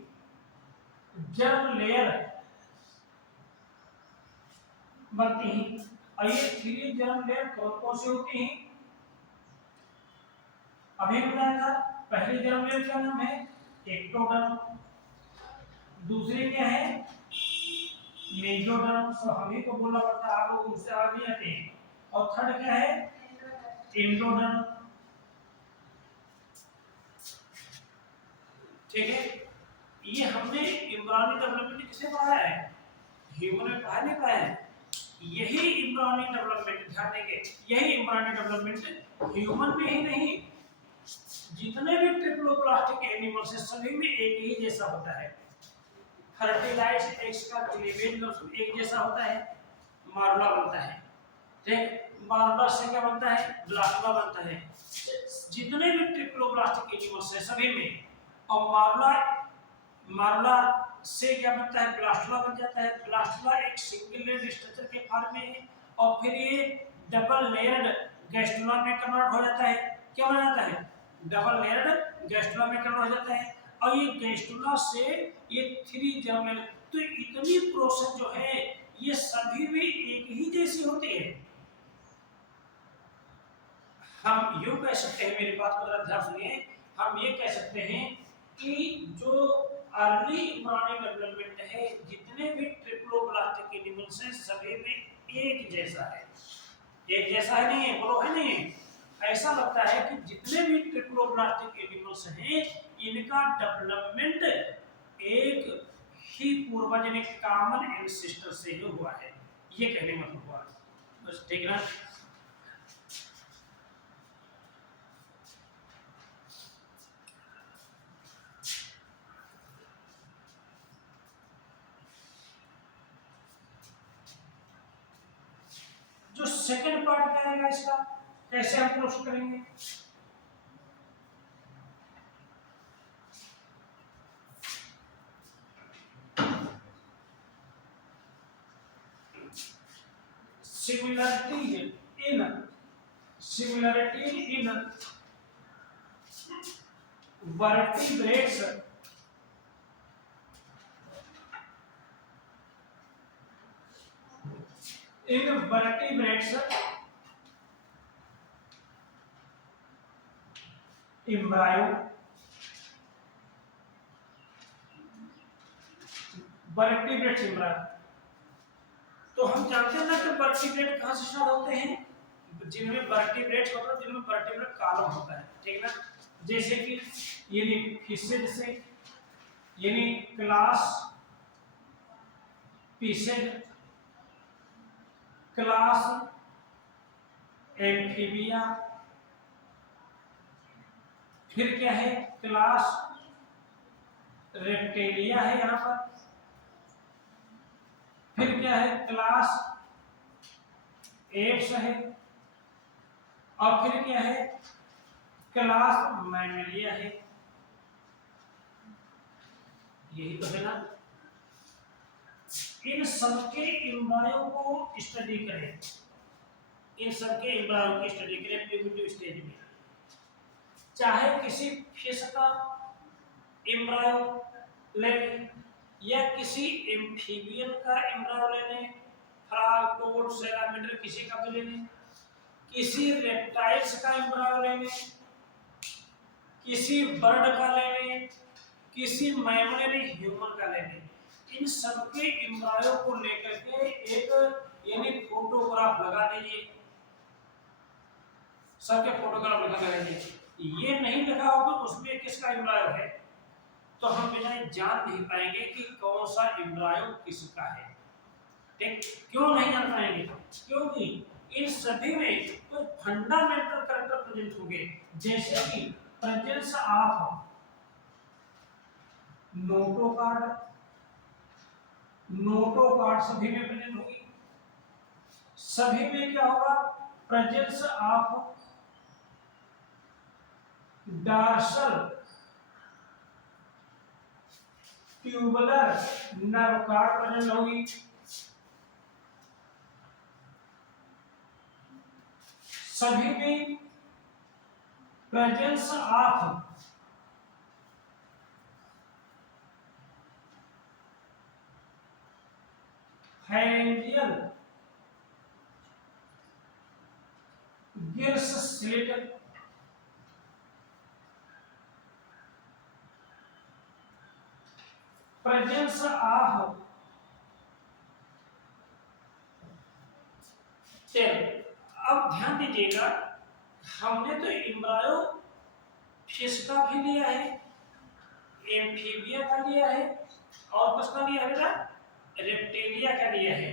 जर्म लेयर बनती है। और ये थ्री जर्म लेयर कौन कौन से होती हैं? अभी बताया था। पहली जर्म लेयर का नाम है एक्टोडर्म, दूसरी क्या है? मेसोडर्म। सो हम ही को बोलना पड़ता है, आप लोग उससे आगे आते हैं। और थर्ड क्या है? एंडोडर्म। ठीक है, ये हमने इम्ब्रायोनिक डेवलपमेंट किसे पढ़ा है? ह्यूमन में पढ़ा नहीं पढ़ा है? यही इम्ब्रायोनिक डेवलपमेंट, ध्यान देंगे, यही इम्ब्रायोनिक डेवलपमेंट ह्यूमन में ही नहीं, जितने भी ट्रिप्लोप्लास्टिक एनिमल्स हैं सभी में एक ही जैसा होता है। फर्टिलाइज्ड एग्स का क्लीवेज एक जैसा होता है, मार्ला बनता है। ठीक, मार्ला से क्या बनता है? ब्लास्टुला बनता है। जितने भी ट्रिप्लोप्लास्टिक एनिमल्स हैं सभी में। और मार्ला, मार्ला से क्या बनता है? ब्लास्टुला बन जाता है। ब्लास्टुला एक सिंगल लेयर्ड स्ट्रक्चर के फॉर्म में है, और फिर ये डबल लेयर्ड गैस्ट्रुला में कन्वर्ट हो जाता है। क्या हो जाता है? डबल लेयर्ड गैस्ट्रुला में कन्वर्ट हो जाता है। और ये गैस्ट्रुला से ये थ्री जर्म लेयर, तो इतनी प्रोसेस जो है ये सभी में एक ही जैसी होती है। हम यूं कह सकते हैं, मेरी बात को जरा ध्यान सुनिए, हम ये कह सकते हैं कि जो अर्ली इम्ब्रायोनिक डेवलपमेंट है, जितने भी ट्रिप्लोब्लास्टिक एनिमल्स हैं सभी में एक जैसा है। एक जैसा है नहीं है, बोलो है नहीं? ऐसा लगता है कि जितने भी ट्रिप्लोब्लास्टिक एनिमल्स हैं इनका डेवलपमेंट एक ही पूर्वज ने कॉमन एंसेस्टर से ही हुआ है, ये कहने मतलब हुआ। बस ठीक है ना? जो सेकंड पार्ट क्या आएगा इसका, कैसे हम क्लोज करेंगे? Similarity in vertebrates embryo, vertebrates embryo। तो हम जानते हैं ना कि वर्टिब्रेट कहां से स्टार्ट होते हैं? जिनमें वर्टिब्रेट होता है, जिनमें वर्टिब्रेट कॉलम होता है, ठीक है ना? जैसे कि यानी फिशेज से, यानी क्लास फिशेज, क्लास एम्फीबिया, फिर क्या है? क्लास रेप्टिलिया है यहां पर, फिर क्या है? क्लास एप्स है, और फिर क्या है? क्लास मैमेलिया है। यही तो है ना? इन सबके एम्ब्रायो को स्टडी करें, इन सबके एम्ब्रायो की स्टडी करें प्रिमिटिव स्टेज में। चाहे किसी फिश का एम्ब्रायो ले लें, या किसी एम्फीबियन का एम्ब्रायो ले लें, फ्रॉग, टोड, सैलामेंडर किसी का भी ले लें, किसी रेप्टाइल्स का एम्ब्रायो ले लें, किसी बर्ड का ले लें, किसी मैमल यानी ह्यूमन का ले लें, इन सबके एम्ब्रायो को लेकर के एक यानी फोटोग्राफ लगा दीजिए, सबके फोटोग्राफ लगा दीजिए। ये नहीं लगा होगा उसमें किसका एम्ब्रायो है, तो हम बिना जान नहीं पाएंगे कि कौन सा एम्ब्रायो किसका है। ठीक, क्यों नहीं जान पाएंगे? क्योंकि इन सभी में कुछ फंडामेंटल कैरेक्टर प्रेजेंट होंगे, जैसे कि प्रेजेंस ऑफ नोटोकार्ड, नोटोकार्ड सभी में प्रेजेंट होगी। सभी में क्या होगा? Presence of dorsal tubular nerve cord present होगी। सभी में प्रेजेंस ऑफ फेरेंजियल गिर्स स्लिट, प्रेजेंस ऑफ टेल। अब ध्यान दीजिएगा, हमने तो एम्ब्रायो फिश का भी लिया है, एम्फीबिया का लिया है, और किसका लिया है बेटा? रेप्टिलिया का लिया है,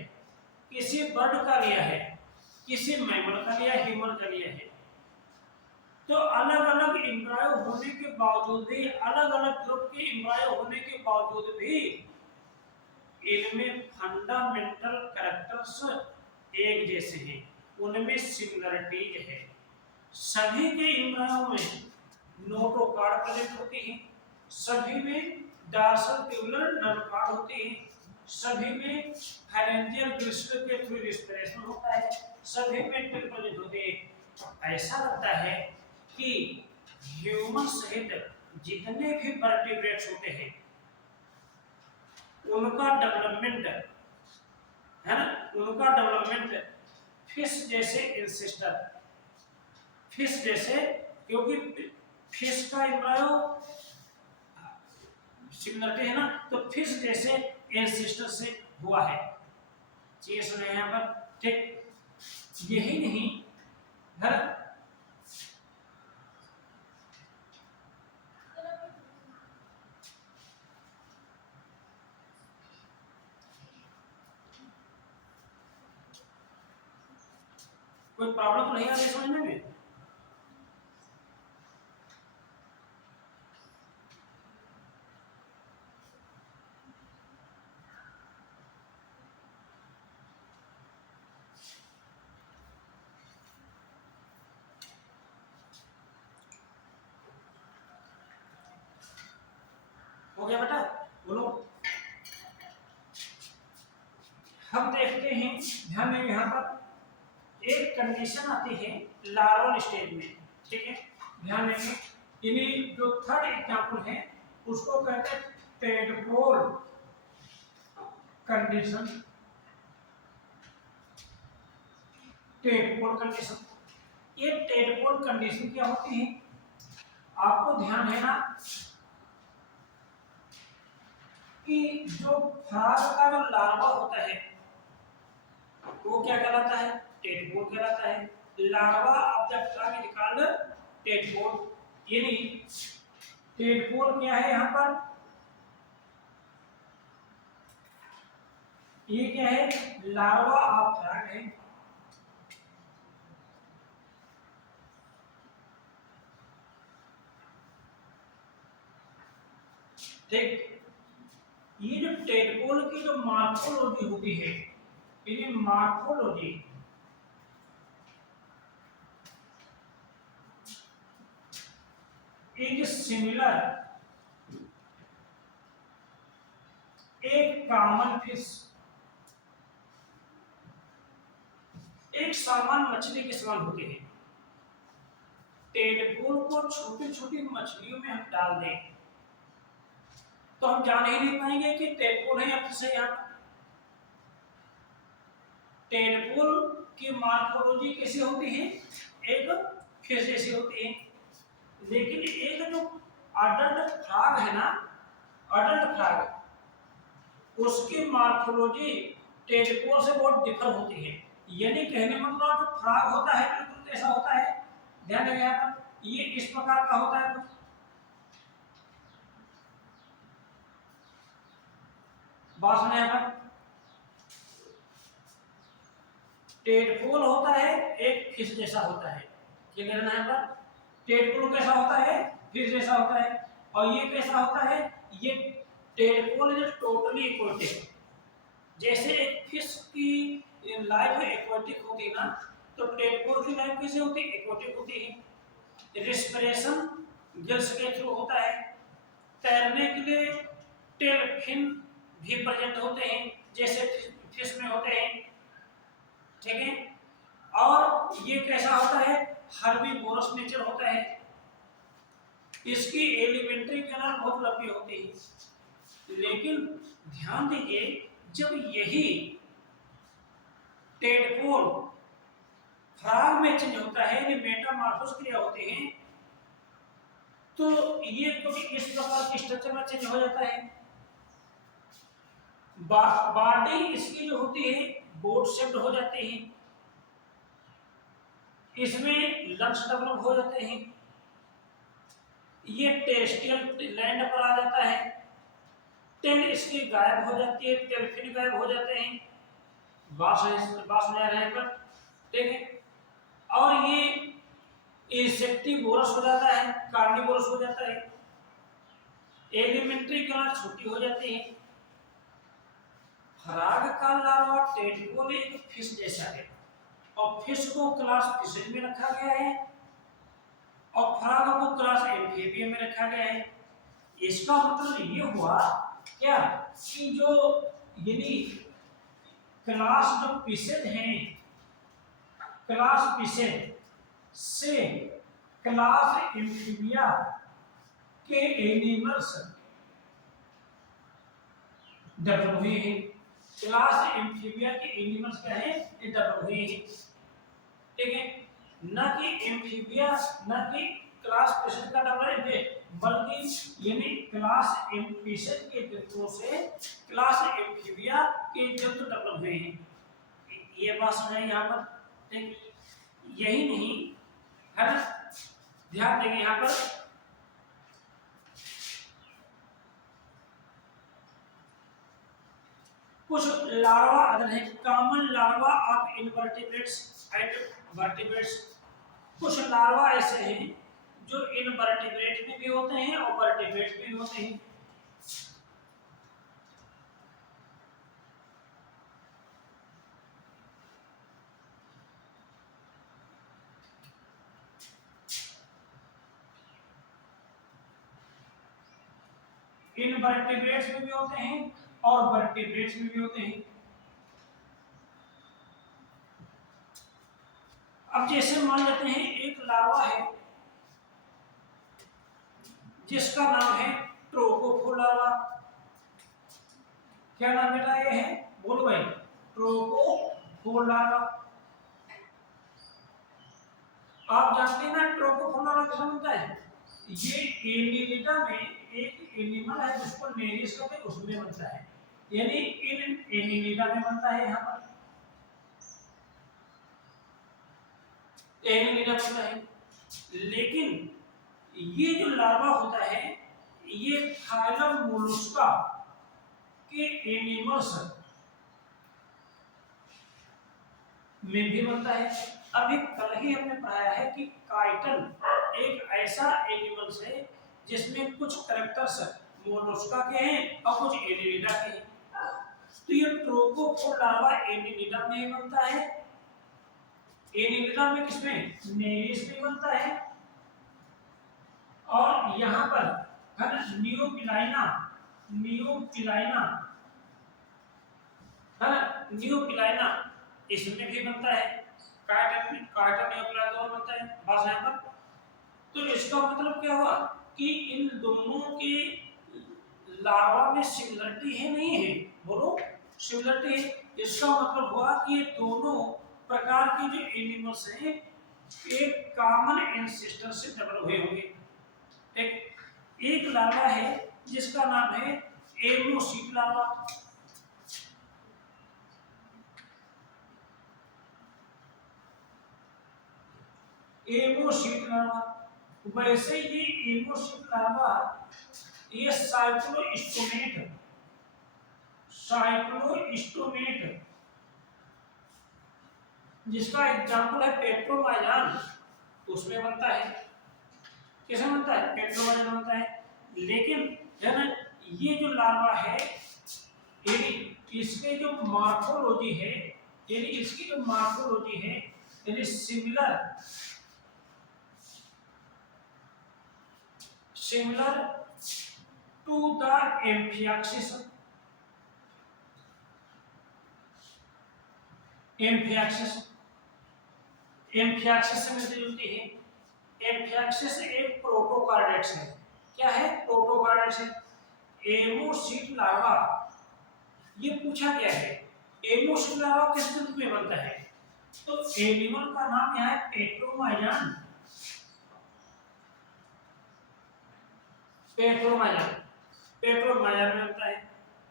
किसी बर्ड का लिया है, किसी मैमल का लिया, ह्यूमन का लिया है। तो अलग अलग एम्ब्रायो होने के बावजूद भी, अलग अलग ग्रुप के एम्ब्रायो होने के बावजूद भी इनमें फंडामेंटल कैरेक्टर्स एक जैसे हैं, उनमें सिमिलरिटीज है। सभी के एम्ब्रायो में नोटोकार्ड प्रेजेंट होती है, सभी में डार्सल ट्यूबुलर नर्व कार्ड होती है, सभी में फेरेंजियल ग्रिस्टल के थ्रू रेस्पिरेशन होता है, सभी में टिल प्रेजेंट होते हैं। ऐसा लगता है कि ह्यूमन सहित जितने भी वर्टिब्रेट्स होते हैं उनका डेवलपमेंट है ना, उनका डेवलपमेंट फिश जैसे इंसिस्टर, फिश जैसे, क्योंकि फिश का एम्ब्रायो सिमिलरिटी है ना, तो फिश जैसे इंसिस्टर से हुआ है। चीज सुने यहाँ पर। ठीक, यही नहीं है ना, कोई प्रॉब्लम तो नहीं आ रही समझने में? हो गया बेटा? बोलो। हम देखते हैं, ध्यान देंगे यहाँ पर एक कंडीशन आती है लार्वल स्टेज में। ठीक है, ध्यान देंगे। इन्हीं जो थर्ड एग्जांपल है उसको कहते हैं टेडपोल कंडीशन। टेडपोल कंडीशन, ये टेडपोल कंडीशन क्या होती है? आपको ध्यान है ना कि जो फ्रॉग का जो लार्वा होता है वो क्या कहलाता है? टेडपोल कहलाता है। Larva of the frog is called tadpole. यानी टेडपोल क्या है यहाँ पर? ये क्या है? लार्वा ऑफ फ्रॉग है। ठीक, ये जो टेडपोल की जो मॉर्फोलॉजी होती है, ये मॉर्फोलॉजी इज सिमिलर एक कॉमन फिश, एक सामान्य मछली के समान होते हैं। टेडपोल को छोटी छोटी मछलियों में हम डाल दें तो हम जान ही नहीं पाएंगे कि टेडपोल है या फिश है। यहाँ टेडपोल की मॉर्फोलॉजी कैसी होती है? एक फिश जैसी होती है। लेकिन एक जो अडल्ट फ्रॉग है ना, अडल्ट फ्रॉग उसकी मॉर्फोलॉजी टेडपोल से बहुत डिफर होती है। यानी कहने मतलब जो फ्रॉग होता है बिल्कुल कैसा होता है, ध्यान देंगे यहाँ पर, ये इस प्रकार का होता है कुछ। बात सुने यहाँ पर, टेडपोल होता है एक फिश जैसा होता है, क्लियर है यहाँ पर। टेडपोल कैसा होता है, फिश जैसा होता है। और ये कैसा होता है, ये टेडपोल इज टोटली एक्वाटिक। जैसे एक फिश की लाइफ एक्वाटिक होती है ना, तो टेडपोल की लाइफ कैसे होती है, एक्वाटिक होती है। रिस्पिरेशन गिल्स के थ्रू होता है। तैरने के लिए टेल फिन भी प्रेजेंट होते हैं जैसे फिश में होते हैं, ठीक है। और ये कैसा होता है, हर्बीवोरस नेचर होता है। इसकी एलिमेंट्री कैनाल बहुत लंबी होती है। लेकिन ध्यान दीजिए, जब यही टेडपोल फ्रॉग में चेंज होता है, यानी मेटामॉर्फोस क्रिया होती है, तो ये कुछ इस प्रकार के स्ट्रक्चर में चेंज हो जाता है। बॉडी इसकी जो होती है बोट शेप्ड हो जाती है, इसमें लंग्स डेवलप हो जाते हैं, ये टेरेस्ट्रियल लैंड पर आ जाता है, टेल इसकी गायब हो जाती है, टेल फिन गायब हो जाते हैं, बास रहने पर, ठीक है। और ये इंसेक्टिवोरस हो जाता है, कार्निवोरस हो जाता है, एलिमेंट्री कैनाल छोटी हो जाती है। फ्रॉग का लार्वा टेडपोल एक फिश जैसा है, और फिश को क्लास फिशेज में रखा गया है, और फ्रॉग को क्लास एम्फीबियम में रखा गया है। इसका मतलब ये हुआ क्या कि जो यानी क्लास जो फिशेज हैं, क्लास फिशेज से क्लास एम्फीबिया के एनिमल्स डेवलप हुए हैं। क्लास एम्फीबिया के एनिमल्स क्या है, ये डेवलप हुए हैं, ठीक है। न कि एम्फीबिया, न कि क्लास फिशेज का डेवलप है, बल्कि यानी क्लास फिशेज के जंतुओं से क्लास एम्फीबिया के जंतु डेवलप हुए हैं। ये बात समझाई यहाँ पर, ठीक। यही नहीं है ना, ध्यान देंगे यहाँ पर, कुछ लार्वा अदर है, common larva of invertebrates and vertebrates. कुछ लार्वा ऐसे हैं जो इनवर्टिब्रेट में भी होते हैं और वर्टिब्रेट में भी होते हैं। इनवर्टिब्रेट्स में भी होते हैं और वर्टिब्रेट्स में भी होते हैं। अब जैसे मान लेते हैं एक लार्वा है जिसका नाम है ट्रोकोफोर लार्वा। क्या नाम बेटा ये है, बोलो भाई, ट्रोकोफोर लार्वा। आप जानते हैं ना ट्रोकोफोर लार्वा कैसा बनता है, ये एनिलिडा में एक एनिमल है जिसको नेरिस कहते हैं, उसमें बनता है, यानी इन एनिलिडा में बनता है। यहाँ पर एनिलिडा बनता है, लेकिन ये जो लार्वा होता है ये फाइलम मोलस्का के एनिमल्स में भी बनता है। अभी कल ही हमने पढ़ाया है कि काइटन एक ऐसा एनिमल्स है जिसमें कुछ कैरेक्टर्स मोलस्का के हैं और कुछ एनिलिडा के हैं। तो ये ट्रोकोफोर लार्वा एनिलिडा में बनता है, एनिलिडा में किसमें, नेरिस में बनता है। और यहाँ पर है ना नियोपिलाइना, नियोपिलाइना है ना, नियोपिलाइना इसमें भी बनता है, काइटन नियोपिलाइना दोनों बनता है। बस यहाँ पर तो इसका मतलब क्या हुआ कि इन दोनों के लार्वा में सिमिलरिटी है, नहीं है, बोलो सिमिलरिटी है। इसका मतलब हुआ कि ये दोनों प्रकार के जो एनिमल्स हैं एक कॉमन एंसेस्टर से डेवलप हुए होंगे। एक लार्वा है जिसका नाम है एमोसिट लार्वा, एमोसिट लार्वा। वैसे ये एमोसिट लार्वा ये साइक्लोस्टोमेट, साइक्लोस्टोमेट जिसका एग्जाम्पल है पेट्रोमाइजान, उसमें बनता है। किसमें बनता है? पेट्रोमाइजान बनता है। लेकिन है ना, ये जो लार्वा है यानी इसके जो मॉर्फोलॉजी है, यानी इसकी जो मॉर्फोलॉजी है यानी सिमिलर टू द एम्फियाक्सिस, एम्फियाक्सिस, एम्फियाक्सिस से मिलती जुलती है। एम्फियाक्सिस एक प्रोटोकार्डेट्स है। क्या है? प्रोटोकार्डेट्स है। एमोसिट लार्वा, ये पूछा गया है एमोसिट लार्वा किस रूप में बनता है, तो एनिमल का नाम यहाँ है पेट्रोमाइजान, पेट्रोमाइजान, पेट्रोमाइजान में बनता है।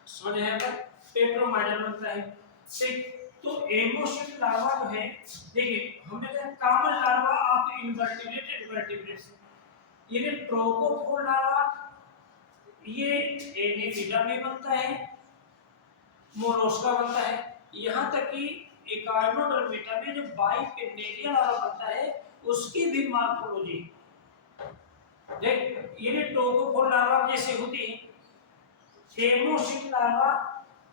समझ है पर पेट्रोमाइजान बनता है। ठीक, तो एमोसिट लार्वा जो है, देखिए हमने कहा कॉमन लार्वा ऑफ इनवर्टिब्रेटेड वर्टिब्रेट्स, ये ट्रोपोफोर लार्वा ये एनिमिडा में बनता है, मोलस्का बनता है। यहाँ तक कि एकाइनोडर्मेटा में जो बाइपेन्नेलिया लार्वा बनता है उसकी भी मॉर्फोलॉजी देख, ये ट्रोपोफोर लार्वा जैसे होती है। एमोसिट लार्वा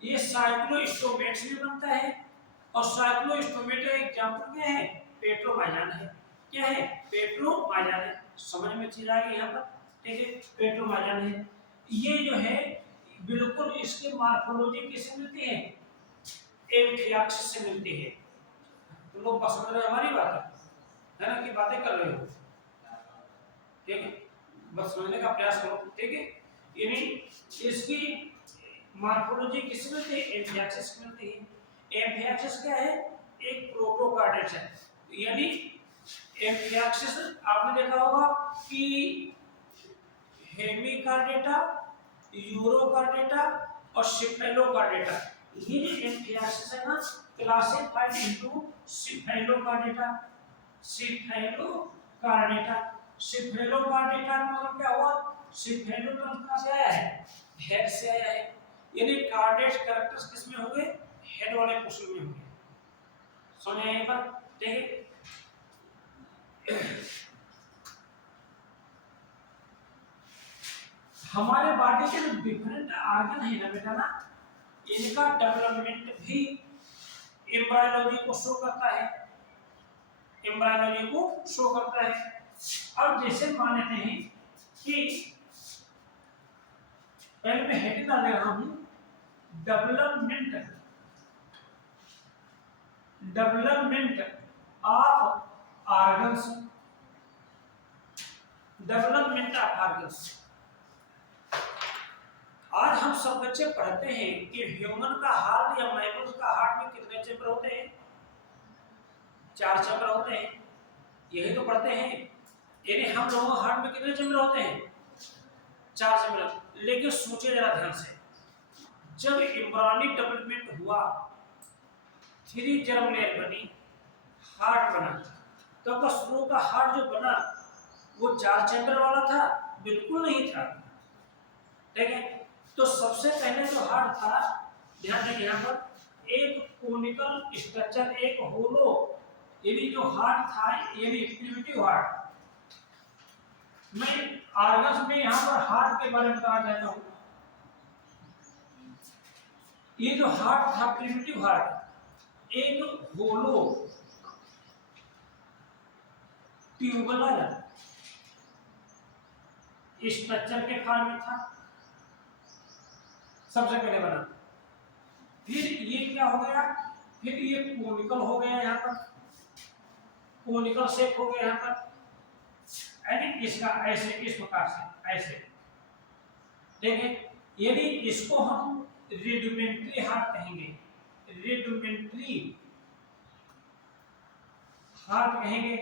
ये साइक्लोस्टोमेट्स में बनता है, और साइक्लोस्टोमेट का एग्जांपल क्या है? पेट्रोमाइजान है। क्या है? पेट्रोमाइजान है। समझ में चीज आ गई यहाँ पर? ठीक है, पेट्रोमाइजान है। ये जो है बिल्कुल इसके मॉर्फोलॉजी किससे मिलती है? एम्फियाक्सिस से मिलती है। तुम लोग समझ रहे हो हमारी बात है ना, कि बातें कर रहे हो? ठीक है, बस समझने का प्रयास करो। ठीक है, यानी इसकी मॉर्फोलॉजी किससे मिलती है? एम्फियाक्सिस से मिलती है। एम्फियाक्सिस क्या है? एक प्रोटोकार्डेट्स है। यानी एम्फियाक्सिस आपने देखा होगा कि हेमिकार्डेटा, यूरोकार्डेटा और सिफेलोकार्डेटा, ये जो एम्फियाक्सिस है ना क्लासिफाइड इनटू सिफेलोकार्डेटा, सिफेलोकार्डेटा। सिफेलोकार्डेटा का मतलब क्या हुआ? सिफेलो कहां से आया है? हेड से आया है। यानी कार्डेट कैरेक्टर्स किसमें होंगे? हेड वाले पोर्शन में होंगे। समझ आए पर? ठीक है, हमारे बॉडी के जो डिफरेंट ऑर्गन है ना बेटा ना, इनका डेवलपमेंट भी एम्ब्रायोलॉजी को शो करता है, एम्ब्रायोलॉजी को शो करता है। अब जैसे मान लेते हैं कि पहले मैं हेडिंग डाल दे रहा हूं, development, development of organs, development of organs. आज हम सब बच्चे पढ़ते हैं कि ह्यूमन का हार्ट या मैमल्स का हार्ट में कितने चैम्बर होते हैं? 4 चैम्बर होते हैं, यही तो पढ़ते हैं। यानी हम लोगों के हार्ट में कितने चैम्बर होते हैं? 4 चैम्बर। लेकिन सोचे जरा ध्यान से, जब एम्ब्रियोनिक डेवलपमेंट हुआ, 3 जर्म लेयर बनी, हार्ट बना, तो आपका शुरू का हार्ट जो बना वो 4 चैम्बर वाला था? बिल्कुल नहीं था। ठीक है, तो सबसे पहले जो हार्ट था, ध्यान दें यहाँ पर, एक कोनिकल स्ट्रक्चर, एक होलो, यानी जो हार्ट था यानी प्रिमिटिव हार्ट। मैं ऑर्गन्स में यहाँ पर हार्ट के बारे में बताना चाहता हूँ। ये जो हार्ट था प्रिमिटिव हार्ट, एक होलो ट्यूबुलर स्ट्रक्चर के फॉर्म में था, सबसे पहले बना। फिर ये क्या हो गया? फिर ये कोनिकल हो गया, यहाँ पर कोनिकल शेप हो गया यहाँ पर, यानी इसका ऐसे, इस प्रकार से ऐसे। ठीक है, यदि इसको हम रेडिमेंट्री हार्ट कहेंगे, रेडिमेंट्री हार्ट कहेंगे।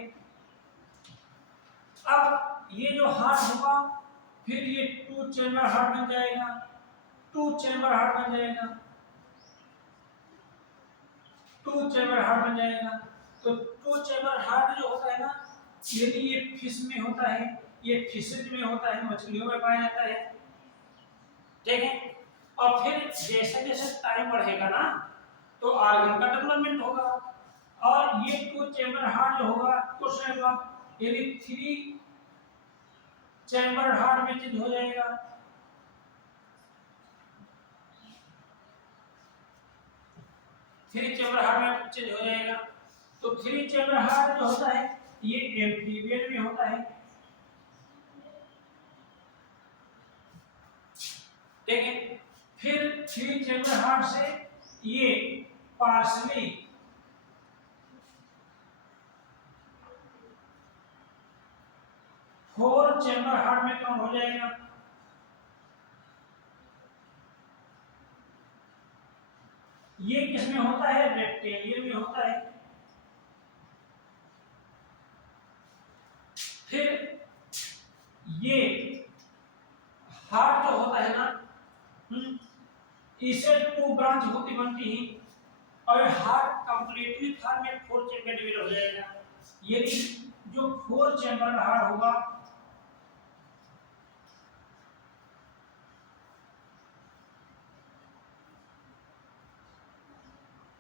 अब ये जो हार्ट होगा फिर ये 2 चैम्बर हार्ट बन जाएगा, टू चैम्बर हार्ट बन जाएगा, टू चैम्बर हार्ट बन जाएगा। तो टू चैम्बर हार्ट जो होता है ना, यदि ये फिश में होता है, ये फिशेज में होता है, मछलियों में पाया जाता है, ठीक है। और फिर जैसे जैसे टाइम बढ़ेगा ना, तो आर्गन का डेवलपमेंट होगा। और ये टू चैम्बर हार्ट जो होगा कुछ समय बाद यदि थ्री चैम्बर हार्ट में चेंज हो जाएगा, थ्री चैम्बर हार्ट में चेंज हो जाएगा। तो थ्री चैम्बर हार्ट जो होता है ये एम्फीबियन में होता है, ठीक है। फिर थ्री चैम्बर हार्ट से ये पार्सली फोर चैम्बर हार्ट में कम हो जाएगा। ये किसमें होता है? रेप्टेलियन में होता है। फिर ये हार्ट जो होता है ना, इसे टू ब्रांच होती बनती है और हार्ट कंप्लीटली फॉर्म में फोर चैम्बर डिवाइड हो जाएगा। यदि जो फोर चैम्बर का हार्ट होगा,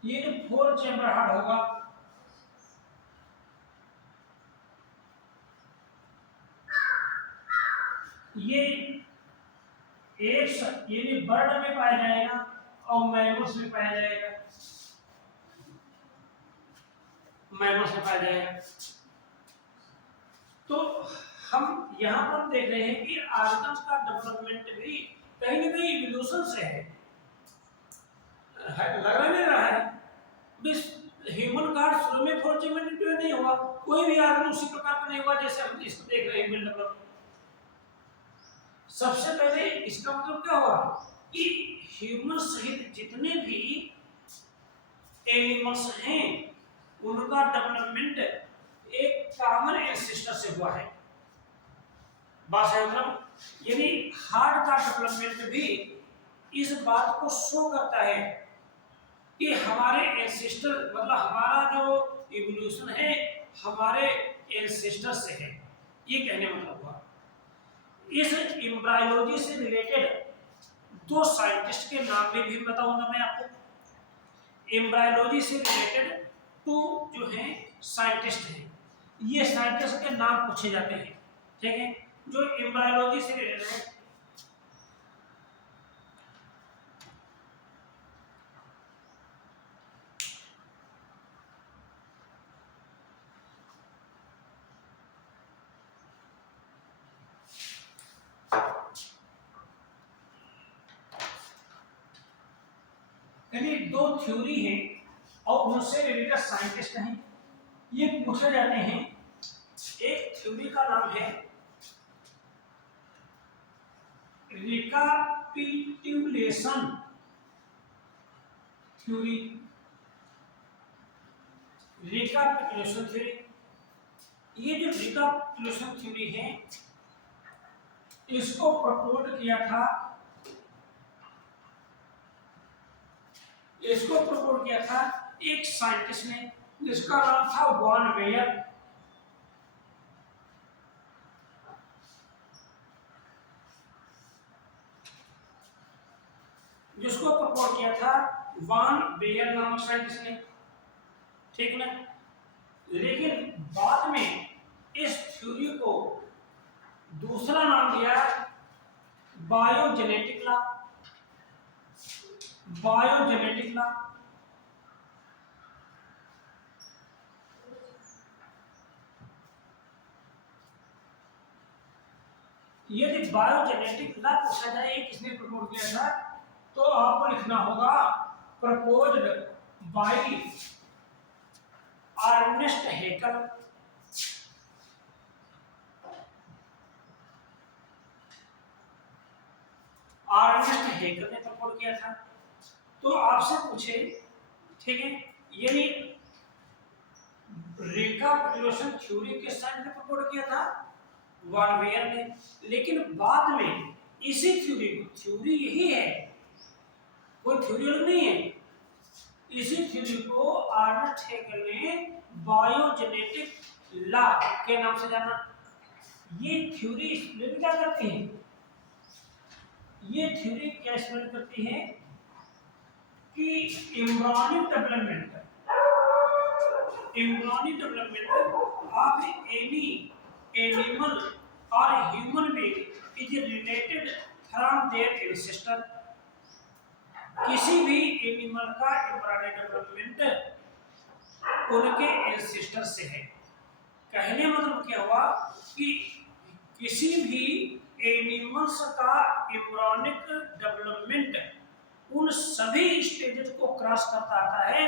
ये जो फोर चैम्बर हार्ट होगा, ये एक ये बर्ड में पाया जाएगा और मैमल्स में पाया जाएगा, मैमल्स में पाया जाएगा। तो हम यहाँ पर देख रहे हैं कि आर्गन्स का डेवलपमेंट भी कहीं ना कहीं इवोल्यूशन से है, लग नहीं रहा है। ह्यूमन कार्ड शुरू में फोर चैम्बर नहीं हुआ, कोई भी आर्गन उसी प्रकार का नहीं हुआ जैसे हम इसको देख रहे हैं डेवलपमेंट। सबसे पहले इसका मतलब क्या हुआ कि ह्यूमन सहित जितने भी एनिमल्स हैं उनका डेवलपमेंट एक कॉमन एंसेस्टर से हुआ है। बात है मतलब यानी हार्ट का डेवलपमेंट भी इस बात को शो करता है कि हमारे एंसेस्टर मतलब हमारा जो इवोल्यूशन है हमारे एंसेस्टर से है, ये कहने मतलब हुआ। इस एम्ब्रायोलॉजी से रिलेटेड दो साइंटिस्ट के नाम भी बताऊंगा मैं आपको। एम्ब्रायोलॉजी से रिलेटेड टू जो है साइंटिस्ट हैं, ये साइंटिस्ट के नाम पूछे जाते हैं, ठीक है, जो एम्ब्रायोलॉजी से रिलेटेड है। यानी दो थ्योरी हैं और उनसे रिलेटेड साइंटिस्ट हैं, ये पूछे जाते हैं। एक थ्योरी का नाम है रिकापिट्युलेशन थ्योरी, रिकापिट्युलेशन थ्योरी। ये जो रिकापिट्युलेशन थ्योरी है इसको प्रपोज किया था, इसको प्रपोज किया था एक साइंटिस्ट ने जिसका नाम था वॉन वेयर। जिसको प्रपोज किया था वॉन वेयर नामक साइंटिस्ट ने, ठीक ना। लेकिन बाद में इस थ्योरी को दूसरा नाम दिया बायोजेनेटिक लॉ, बायोजेनेटिक लॉ। यदि बायोजेनेटिक लॉ पूछा जाए किसने प्रपोज किया था तो आपको लिखना होगा proposed by Ernest Haeckel. Ernest Haeckel ने प्रपोज किया था। तो आपसे पूछे, ठीक है, यानी रिकापिट्युलेशन थ्योरी के साइंस ने प्रपोज किया था वॉन वेयर ने, लेकिन बाद में इसी थ्योरी को, थ्योरी यही है कोई थ्योरी अलग नहीं है। इसी थ्योरी को आर्नल्ड हेगल ने बायोजेनेटिक लॉ के नाम से जाना। ये थ्योरी एक्सप्लेन क्या करती है? ये थ्योरी क्या एक्सप्लेन करती है कि embryonic development of any animal और human being is related from their ancestor. किसी भी एनिमल का एम्ब्रियोनिक डेवलपमेंट उनके एंसेस्टर से है। कहने मतलब क्या हुआ कि किसी भी एनिमल्स का एम्ब्रियोनिक डेवलपमेंट उन सभी स्टेजेस को क्रॉस करता आता है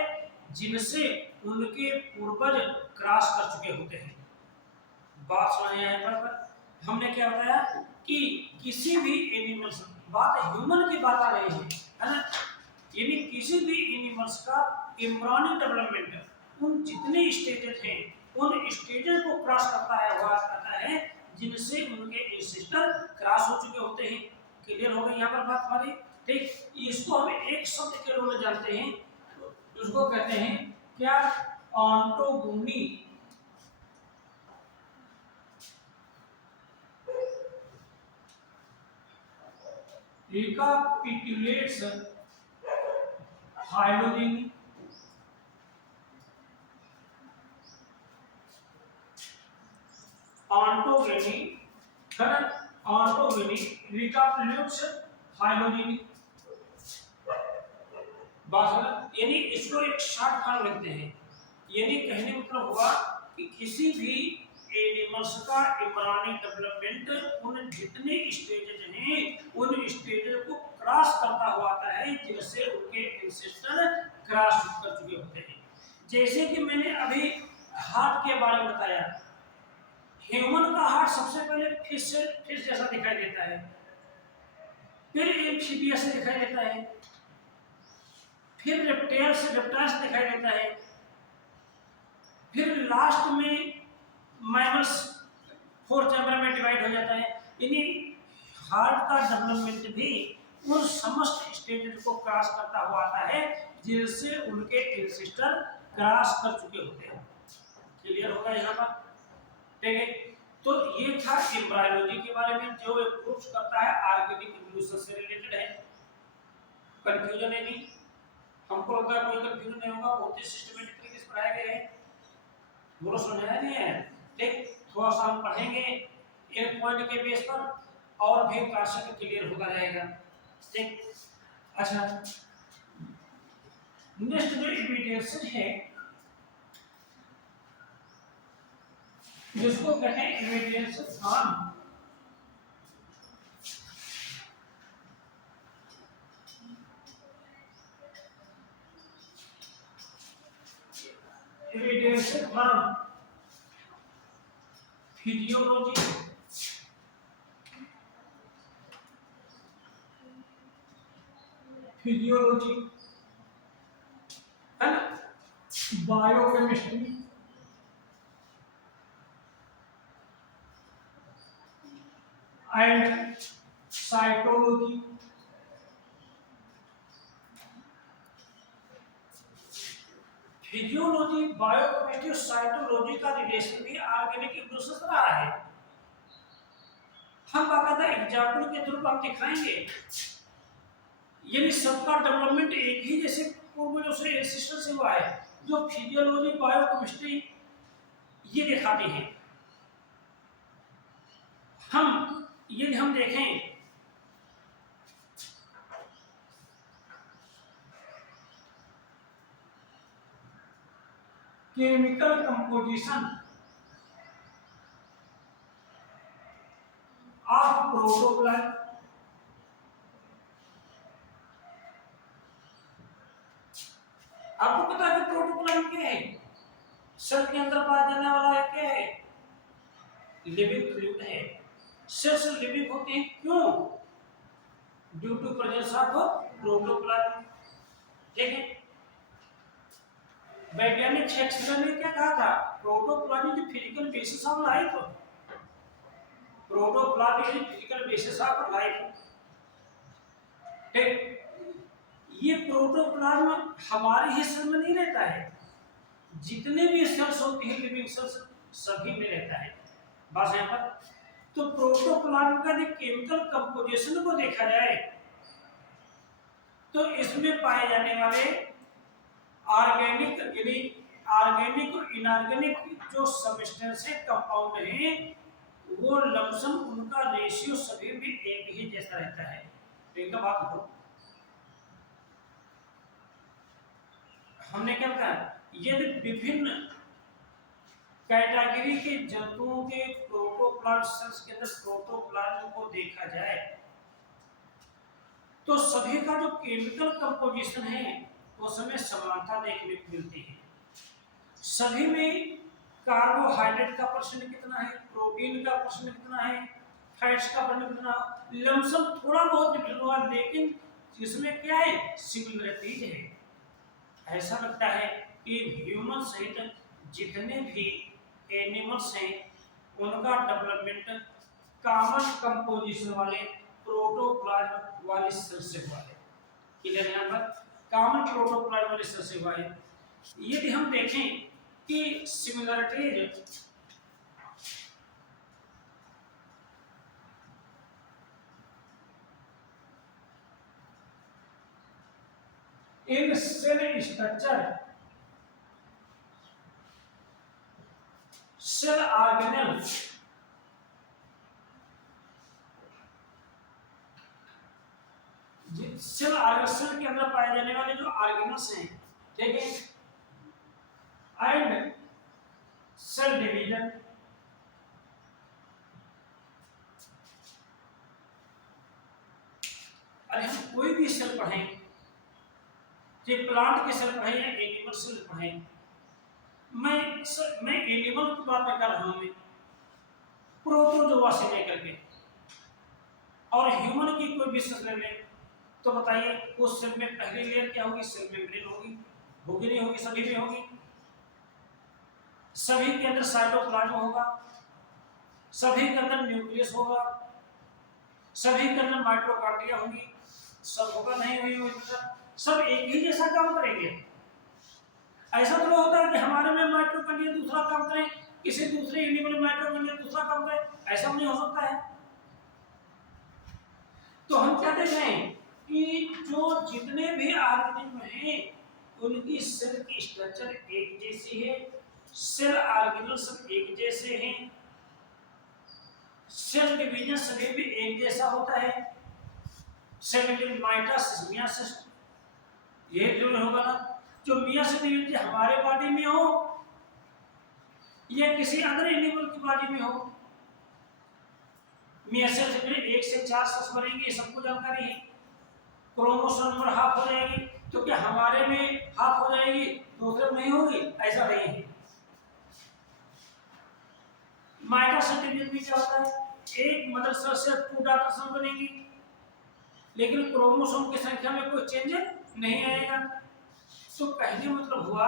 जिनसे उनके पूर्वज क्रॉस कर चुके होते हैं। बात समझ आए? पर हमने क्या बताया कि किसी भी एनिमल्स, बात ह्यूमन की बात आ रही है ना, यानी किसी भी एनिमल्स का एम्ब्रियोनिक डेवलपमेंट उन जितने स्टेजेस हैं उन स्टेजेस को क्रॉस करता है जिनसे उनके एंसेस्टर क्रॉस हो चुके होते हैं। क्लियर हो गई यहाँ पर बात हमारी? ठीक, इसको हम एक शब्द के रूप में जानते हैं, उसको कहते हैं क्या? ऑन्टोगोनी। रिकापिटुलेट्स फाइलोजेनी। ऑन्टोगोनी है ना, ऑन्टोगोनी रिकापिटुलेट्स फाइलोजेनी। बात यानी इसको एक शॉर्ट फॉर्म लिखते हैं। यानी कहने मतलब हुआ कि किसी भी एनिमल्स का एम्ब्रियोनिक डेवलपमेंट उन जितने स्टेजेस हैं उन स्टेजेस को क्रॉस करता हुआ आता है जिनसे उनके एंसेस्टर क्रॉस कर चुके होते हैं। जैसे कि मैंने अभी हार्ट के बारे में बताया, ह्यूमन का हार्ट सबसे पहले फिश जैसा दिखाई देता है, फिर एम्फीबियस से दिखाई देता है, फिर रेप्टाइल्स दिखाई देता है, फिर लास्ट में मैमल्स फोर्थ चैम्बर में डिवाइड हो जाता है। यानी हार्ट का डेवलपमेंट भी उन समस्त स्टेजेस को क्रॉस करता हुआ आता है जिनसे उनके एंसेस्टर क्रॉस कर चुके होते हैं। क्लियर होगा यहाँ पर? ठीक है, तो ये था एम्ब्रायोलॉजी के बारे में जो प्रूफ करता है ऑर्गेनिक इवोल्यूशन से रिलेटेड है। कंफ्यूजन है नहीं, हमको लगता है कोई कंफ्यूजन नहीं होगा, बहुत ही सिस्टमैटिक तरीके से पढ़ाया गया है। बोलो समझाया नहीं है? ठीक, थोड़ा सा हम पढ़ेंगे एक पॉइंट के बेस पर और भी कांसेप्ट क्लियर होता जाएगा। ठीक, अच्छा, नेक्स्ट जो एविडेंस है जिसको कहते हैं evidence from evidence from physiology, physiology है ना, biochemistry and cytology, physiology, biochemistry, cytology का रिलेशन भी ऑर्गेनिक इवोल्यूशन से रहा है। हम बाकायदा एग्जाम्पल के थ्रू हम दिखाएंगे, यानी सबका डेवलपमेंट एक ही जैसे पूर्वजों से एंसेस्टर से हुआ है। जो फिजियोलॉजी, बायोकेमिस्ट्री ये दिखाती है। यदि हम देखें केमिकल कंपोजिशन ऑफ प्रोटोप्लाज्म, आपको पता है कि प्रोटोप्लाज्म क्या है? सेल के अंदर पाया जाने वाला है, क्या है? लिविंग फ्लूइड है। सेल्स लिविंग होते हैं क्यों? Due to presence of protoplasm. ठीक है, वैज्ञानिक शेक्सपियर ने क्या कहा था? Protoplasm is physical basis of life. Protoplasm is physical basis of life. ठीक, ये प्रोटोप्लाज्म हमारे ही सेल में नहीं रहता है, जितने भी सेल्स होते हैं लिविंग सेल्स सभी में रहता है। बस यहाँ पर तो प्रोटोप्लाज्म का यदि केमिकल कंपोजिशन को देखा जाए तो इसमें पाए जाने वाले ऑर्गेनिक यानी ऑर्गेनिक और इनऑर्गेनिक जो सबस्टेंस है कंपाउंड है वो लमसम उनका रेशियो सभी में एक ही जैसा रहता है। तो एक बात हो हमने क्या कहा यदि विभिन्न कैटेगरी के जंतुओं के प्रोटोप्लाज्म सेल्स के अंदर प्रोटोप्लाज्म को देखा जाए तो सभी का जो केमिकल कंपोजिशन है उसमें समानता देखने को मिलती है। सभी में कार्बोहाइड्रेट का परसेंट कितना है, प्रोटीन का परसेंट कितना है, फैट्स का परसेंट कितना, लमसम थोड़ा बहुत डिफरेंस हुआ लेकिन इसमें क्या है सिमिलरिटीज है। ऐसा लगता है कि ह्यूमन सहित जितने भी एनिमल्स हैं उनका डेवलपमेंट कॉमन कंपोजिशन वाले प्रोटोप्लाज्म वाले सेल से हुआ है। क्लियर है? यहाँ पर कॉमन प्रोटोप्लाज्म वाले सेल से हुआ है। यदि हम देखें कि similarities in cell structure, cell organelle, cell organelle के अंदर पाए जाने वाले जो ऑर्गेनल्स हैं, ठीक है, एंड सेल डिवीजन, अरे हम कोई भी सेल पढ़ें, चाहे प्लांट के सेल पढ़ें या एनिमल सेल पढ़ें, मैं एनिमल की बात कर रहा हूं, मैं प्रोटोजोआ से लेकर के और ह्यूमन की कोई भी सेल ले लें तो बताइए उस सेल में पहली लेयर क्या होगी, सेल मेम्ब्रेन होगी, होगी नहीं होगी, सभी में होगी। सभी के अंदर साइटोप्लाज्म होगा, सभी के अंदर न्यूक्लियस होगा, सभी के अंदर माइटोकॉन्ड्रिया होंगी, सब होगा नहीं हुई, सब एक ही जैसा काम करेंगे। ऐसा तो होता है कि हमारे में माइटोकॉन्ड्रिया दूसरा काम करे, किसी दूसरे एनिमल में माइटोकॉन्ड्रिया दूसरा काम करे, ऐसा नहीं हो सकता है। तो हम कहते हैं कि जो जितने भी ऑर्गेनिज्म हैं उनकी सेल की स्ट्रक्चर एक जैसी है, सेल ऑर्गेनल सब एक जैसे हैं, सेल डिवीजन सभी भी एक जैसा होता है, सेल डिवीजन माइटोसिस मियोसिस ये जो होगा ना, जो मियोसिस डिवीजन हमारे बॉडी में हो या किसी अदर एनिमल की बॉडी में हो, मियोसिस डिवीजन 1 से 4 सेल्स बनेंगे, ये सबको जानकारी है। क्रोमोसोम नंबर हाफ हो जाएगी तो क्या हमारे में हाफ हो जाएगी दूसरे में नहीं होगी, ऐसा नहीं है। माइटोसिस डिवीजन में क्या होता है, एक मदर सेल से 2 डॉटर सेल बनेगी लेकिन क्रोमोसोम की संख्या में कोई चेंज नहीं आएगा। तो कहने मतलब हुआ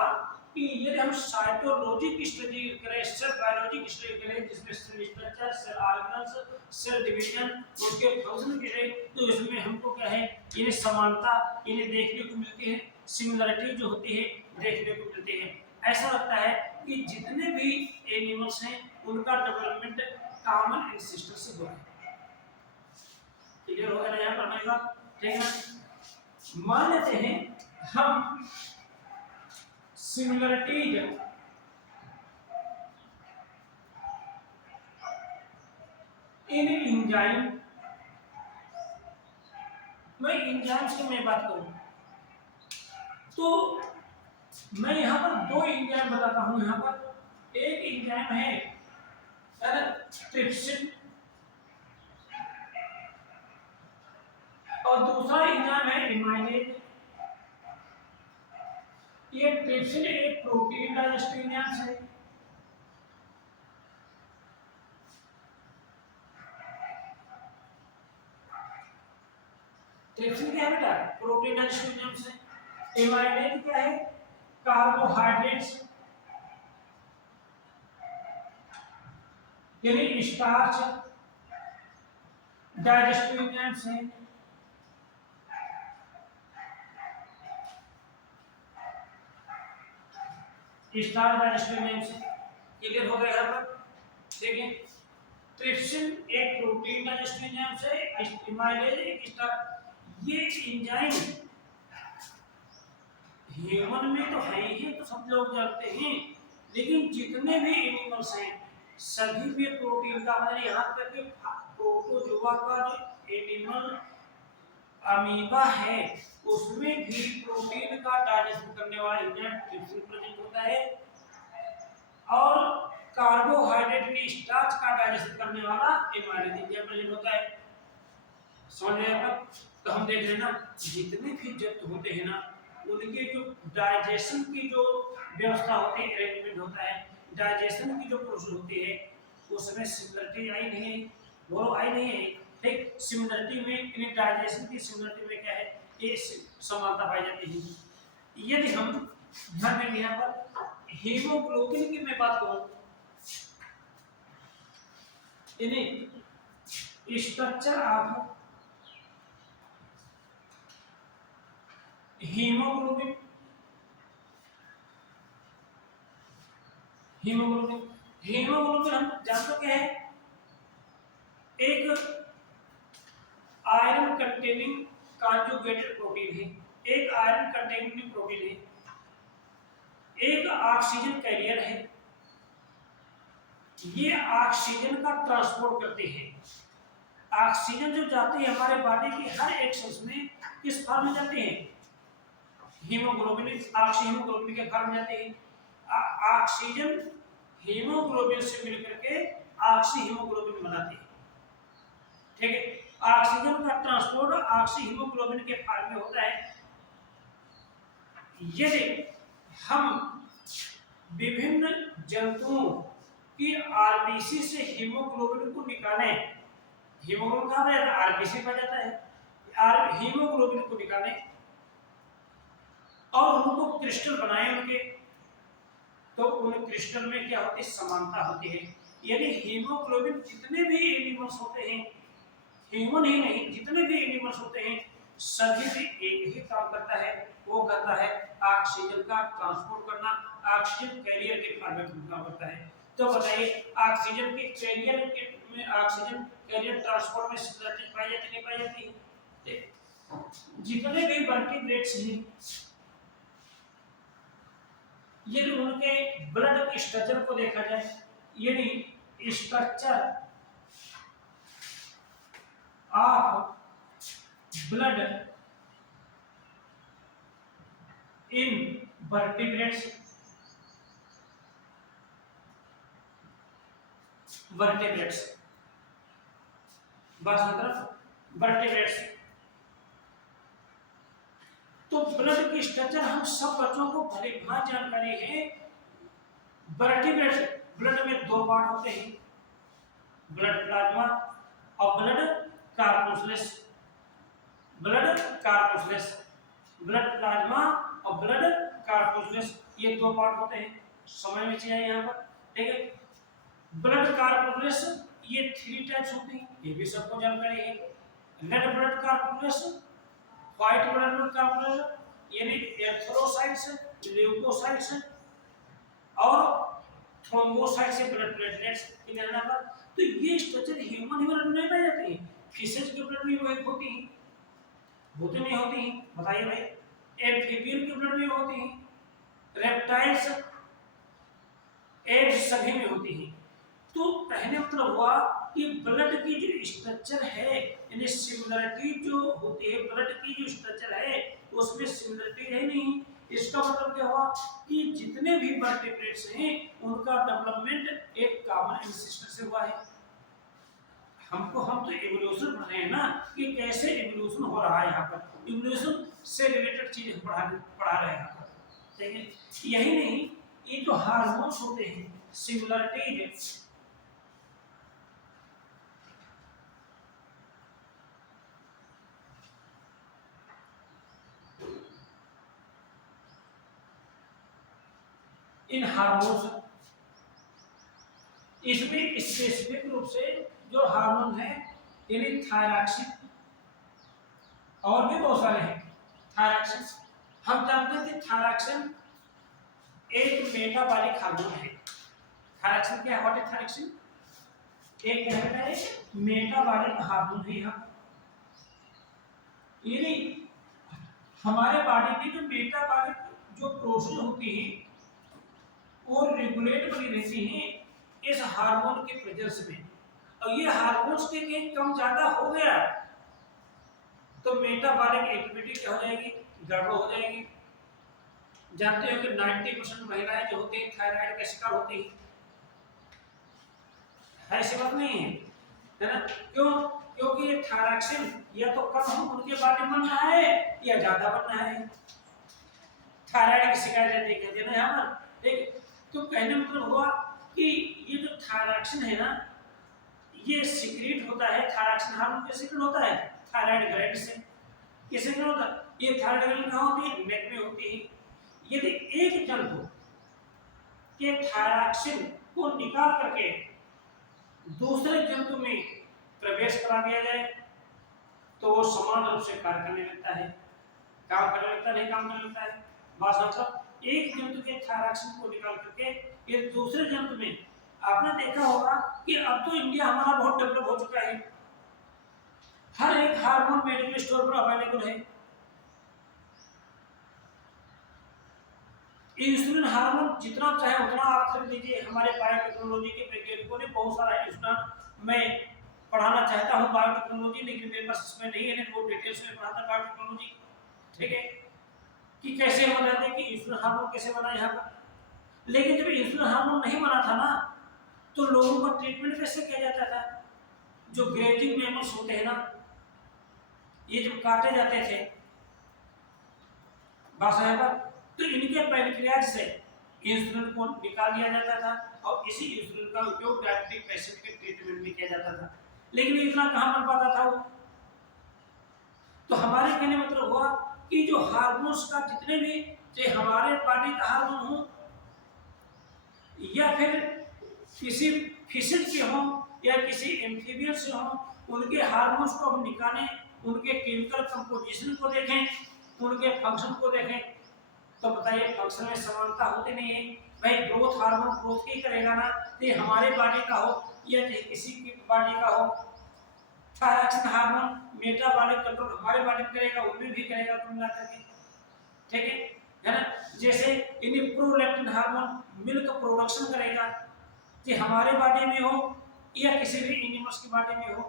कि यदि हम साइटोलॉजिक स्टडी करें, सेल बायोलॉजिक स्टडी करें जिसमें cell structure, cell organelles, cell division उसके फंक्शन करें तो इसमें हमको क्या है इन्हें समानता इन्हें देखने को मिलती है, सिमिलरिटी जो होती है देखने को मिलती है। ऐसा लगता है कि जितने भी एनिमल्स हैं उनका डेवलपमेंट कॉमन एंसेस्टर से हुआ है। क्लियर होगा ना यहाँ पर हमारी बात? ठीक है, मान लेते हैं हम सिमिलरिटीज इन एंजाइम, मैं एंजाइम्स की मैं बात करूं तो मैं यहाँ पर 2 एंजाइम बताता हूं। यहाँ पर एक एंजाइम है ट्रिप्सिन और दूसरा एंजाइम है एमाइलेज। ये ट्रिप्सिन एक प्रोटीन डाइजेस्टिव एंजाइम है, ट्रिप्सिन क्या है बेटा, प्रोटीन डाइजेस्टिव एंजाइम है। एमाइलेज क्या है, कार्बोहाइड्रेट्स यानी स्टार्च डाइजेस्टिव एंजाइम्स हैं। स्टार्च डाइजेस्टिव एंजाइम से। क्लियर हो गया यहाँ पर? ठीक है। ट्रिप्सिन एक प्रोटीन डाइजेस्टिव एंजाइम से, एमाइलेज एक स्टार्च। ये एंजाइम ह्यूमन में तो है ही, तो सब लोग जानते हैं, लेकिन जितने भी एनिमल्स हैं सभी में प्रोटीन का, मतलब यहाँ तक कि प्रोटोजोआ का जो एनिमल अमीबा है उसमें भी प्रोटीन का डाइजेशन करने वाला एंजाइम ट्रिप्सिन प्रेजेंट होता है, और कार्बोहाइड्रेट में स्टार्च का डाइजेशन करने वाला एमाइलेज एंजाइम प्रेजेंट होता है। समझ रहे हैं आप? तो हम देख रहे हैं ना, जितने भी जंतु होते हैं ना उनके जो डाइजेशन की जो व्यवस्था होती है, अरेंजमेंट होता है, डाइजेशन की जो प्रोसेस होती है उसमें सिमिलरिटी आई नहीं है, वो आई नहीं है। ठीक, सिमिलरिटी में इन डाइजेशन की सिमिलरिटी में क्या है, ये समानता पाई जाती है। यदि हम ध्यान देंगे यहाँ पर हीमोग्लोबिन की मैं बात करूं, इन्हें structure of haemoglobin, haemoglobin haemoglobin हम जानते क्या है, एक आयरन कंटेनिंग कॉन्जुगेटेड प्रोटीन है, एक आयरन कंटेनिंग प्रोटीन है, एक ऑक्सीजन कैरियर है। ये ऑक्सीजन का ट्रांसपोर्ट करते हैं। ऑक्सीजन जो जाती है हमारे बॉडी की हर एक सेल्स में किस फॉर्म में जाती है, हीमोग्लोबिन, हीमोग्लोबिन के फॉर्म में जाती है। ऑक्सीजन हीमोग्लोबिन से मिलकर के ऑक्सी हीमोग्लोबिन बनाती है। ठीक है, ऑक्सीजन का ट्रांसपोर्ट ऑक्सी हीमोग्लोबिन के फॉर्म में होता है। यदि हम विभिन्न जंतुओं की आरबीसी से हीमोग्लोबिन को निकालें, हीमोग्लोबिन कहाँ पर जाता है, आरबीसी पर जाता है, हीमोग्लोबिन को निकालें और उनको क्रिस्टल बनाए उनके, तो उन क्रिस्टल में क्या होती है, समानता होती है। यदि हीमोग्लोबिन जितने भी एनिमल्स होते हैं, ह्यूमन ही नहीं जितने भी एनिमल्स होते हैं सभी में एक ही काम करता है, वो करता है ऑक्सीजन का ट्रांसपोर्ट करना, ऑक्सीजन कैरियर के फॉर्म में काम करता है। तो बताइए ऑक्सीजन के कैरियर के में, ऑक्सीजन कैरियर ट्रांसपोर्ट में सिमिलरिटी पाई जाती नहीं पाई जाती? जितने भी वर्टिब्रेट्स हैं यदि उनके ब्लड के स्ट्रक्चर को देखा जाए, यदि structure of blood in vertebrates, vertebrates बस मतलब वर्टिब्रेट्स, तो ब्लड की स्ट्रक्चर हम सब बच्चों को भली भांति जानकारी है। वर्टिब्रेट्स ब्लड में दो पार्ट होते हैं, ब्लड प्लाज्मा और ब्लड कार्पूसलेस। ब्लड कार्पूसलेस, ब्लड प्लाज्मा और ब्लड कार्पूसलेस, ये दो पार्ट होते हैं। समय में चाहिए यहाँ पर, ठीक है। ब्लड कार्पूसलेस ये 3 टाइप्स होते हैं, ये भी सबको जानकारी है। रेड ब्लड कार्पूसलेस, व्हाइट ब्लड कार्पूसलेस यानी एरिथ्रोसाइट्स, ल्यूकोसाइट्स और थ्रोम्बोसाइट्स से ब्लड प्लेटलेट्स की गणना पर। तो ये स्ट्रक्चर ह्यूमन ब्लड में नहीं पाई जाती है, फिशेज के ब्लड में वो होती है, होती नहीं होती? बताइए भाई। एम्फीबियन के ब्लड में होती है, रेप्टाइल्स, एप्स सभी में होती है। तो कहने मतलब हुआ कि ब्लड की जो स्ट्रक्चर है यानी सिमिलरिटी जो होती है, ब्लड की जो स्ट्रक्चर है उसमें सिमिलरिटी है नहीं। इसका मतलब क्या हुआ कि जितने भी वर्टिब्रेट्स हैं उनका डेवलपमेंट एक कॉमन एंसेस्टर से हुआ है। हम तो इवोल्यूशन पढ़ रहे हैं ना कि कैसे इवोल्यूशन हो रहा है, यहाँ पर इवोल्यूशन से रिलेटेड चीजें पढ़ा रहे हैं यहाँ पर, ठीक है। यही नहीं, ये जो हार्मोन्स होते हैं सिमिलरिटीज, इन हार्मोन्स इसमें स्पेसिफिक रूप से जो हार्मोन है यानी थायरॉक्सिन और भी बहुत सारे हैं। थायरॉक्सिन हम जानते थे, थायरॉक्सिन एक मेटाबॉलिक हार्मोन है। थायरॉक्सिन क्या है? What is thyroxine? एक क्या है? मेटाबॉलिक हार्मोन है। यहाँ यानी हमारे बॉडी में जो मेटाबॉलिक जो प्रोसेस होती है और रेगुलेट बनी रहती है इस हार्मोन के प्रेजेंस में। और ये हार्मोन्स के कम ज्यादा हो गया तो मेटाबॉलिक एक्टिविटी क्या हो जाएगी? गड़बड़ हो जाएगी। जानते हो कि 90% महिलाएं जो होती हैं थायराइड का शिकार होती हैं। ऐसी बात नहीं है ना? क्यों? क्योंकि ये थायरॉक्सिन या तो कम हो उनके बॉडी में बनना है या ज्यादा बनना है। थायराइड की शिकायत रहती है कहते हैं यहाँ पर, ठीक। तो कहने मतलब हुआ कि ये जो थायरॉक्सिन है ना ये सीक्रेट होता है। थायरॉक्सिन हार्मोन का सीक्रेट होता है थायराइड ग्लैंड से। किसे क्या होता है? ये थायराइड ग्लैंड कहाँ होती है? नेक में होती है। यदि एक जंतु के थायरॉक्सिन को निकाल करके दूसरे जंतु में प्रवेश करा दिया जाए तो वो समान रूप से कार्य करने लगता है। काम करने लगता नहीं काम करने लगता है। बात मतलब एक जंतु के थायरॉक्सिन को निकाल करके ये दूसरे जंतु में, आपने देखा होगा कि अब तो इंडिया हमारा बहुत डेवलप हो चुका है। हर एक हार्मोन मेडिकल स्टोर पर अवेलेबल है। इंसुलिन हार्मोन जितना चाहे उतना आप खरीद लीजिए। हमारे बायोटेक्नोलॉजी के वैज्ञानिकों ने बहुत सारा इंस्टीट्यूट में पढ़ाना चाहता हूं बायोटेक्नोलॉजी, लेकिन मेरे पास इसमें नहीं है, वो डिटेल्स में पढ़ाता बायोटेक्नोलॉजी, ठीक है, कि कैसे हम बनाते हैं कि इंसुलिन हार्मोन कैसे बना यहाँ पर। लेकिन जब इंसुलिन हार्मोन नहीं बना था ना तो लोगों का ट्रीटमेंट कैसे किया जाता था? जो ग्रेजिंग मैमल्स होते हैं ना ये जब काटे जाते थे बासाहेब पर, तो इनके पैनक्रियाज से इंसुलिन को निकाल लिया जाता था और इसी इंसुलिन का उपयोग डायबिटिक पेशेंट के ट्रीटमेंट में किया जाता था। लेकिन इतना कहाँ बन पाता था वो? तो हमारे कहने मतलब हुआ कि जो हार्मोन्स का जितने भी चाहे हमारे बॉडी का हार्मोन हो या फिर किसी फिशिज के हों या किसी एम्फीबियन से हों, उनके हार्मोन्स को हम निकालें, उनके केमिकल कंपोजिशन को देखें, उनके फंक्शन को देखें, तो बताइए फंक्शन में समानता होती नहीं है। भाई ग्रोथ हार्मोन ग्रोथ ही करेगा ना, ये हमारे बॉडी का हो या किसी की बॉडी का हो। थायरॉक्सिन हार्मोन मेटाबॉलिक कंट्रोल हमारे बॉडी में करेगा, उनमें भी करेगा कुल मिलाकर के, ठीक है ना? जैसे इन्हें प्रोलैक्टिन हार्मोन मिल्क प्रोडक्शन करेगा कि हमारे बॉडी में हो या किसी भी एनिमल्स की बॉडी में हो।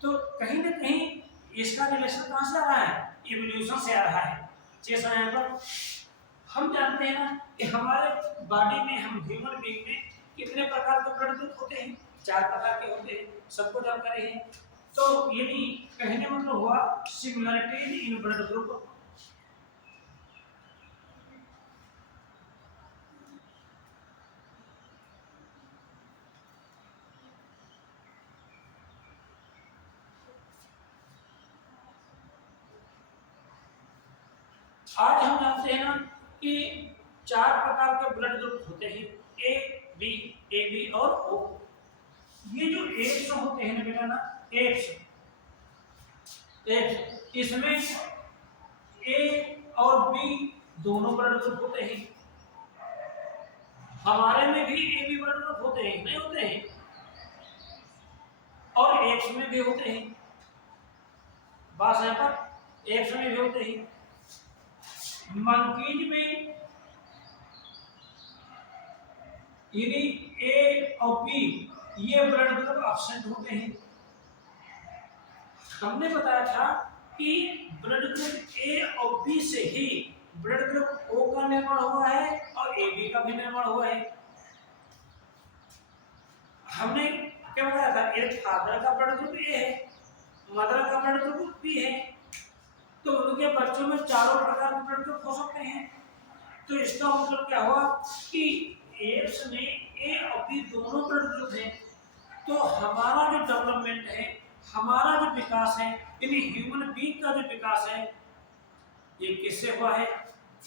तो कहीं ना कहीं इसका रिलेशन कहाँ से आ रहा है? इवोल्यूशन से आ रहा है। जैसा यहाँ पर हम जानते हैं ना कि हमारे बॉडी में, हम ह्यूमन बीइंग में कितने प्रकार के ब्लड ग्रुप होते हैं? 4 प्रकार के होते हैं, सबको जानकारी है। तो यदि कहने मतलब हुआ सिमिलरिटीज इन ब्लड ग्रुप, आज हम जानते हैं ना कि 4 प्रकार के ब्लड ग्रुप होते हैं, ए बी और ओ। ये जो एड्स होते हैं ना बेटा ना, एड्स इसमें ए और बी दोनों ब्लड ग्रुप होते हैं। हमारे में भी ए बी ब्लड ग्रुप होते हैं, नहीं होते हैं? और एड्स में भी होते हैं। बात है पर एड्स में भी होते हैं। मंकीज में यानी ए और बी ये ब्लड ग्रुप एब्सेंट होते हैं। हमने बताया था कि ब्लड ग्रुप ए और बी से ही ब्लड ग्रुप ओ का निर्माण हुआ है और ए बी का भी निर्माण हुआ है। हमने क्या बताया था? एक फादर का ब्लड ग्रुप ए है, मदर का ब्लड ग्रुप बी है, तो उनके बच्चों में चारों प्रकार के ब्लड ग्रुप हो सकते हैं। तो इसका मतलब क्या हुआ कि एड्स में ए और बी दोनों ब्लड ग्रुप हैं। तो हमारा जो डेवलपमेंट है, हमारा जो विकास है, यानी ह्यूमन बीइंग का जो विकास है, ये किससे हुआ है?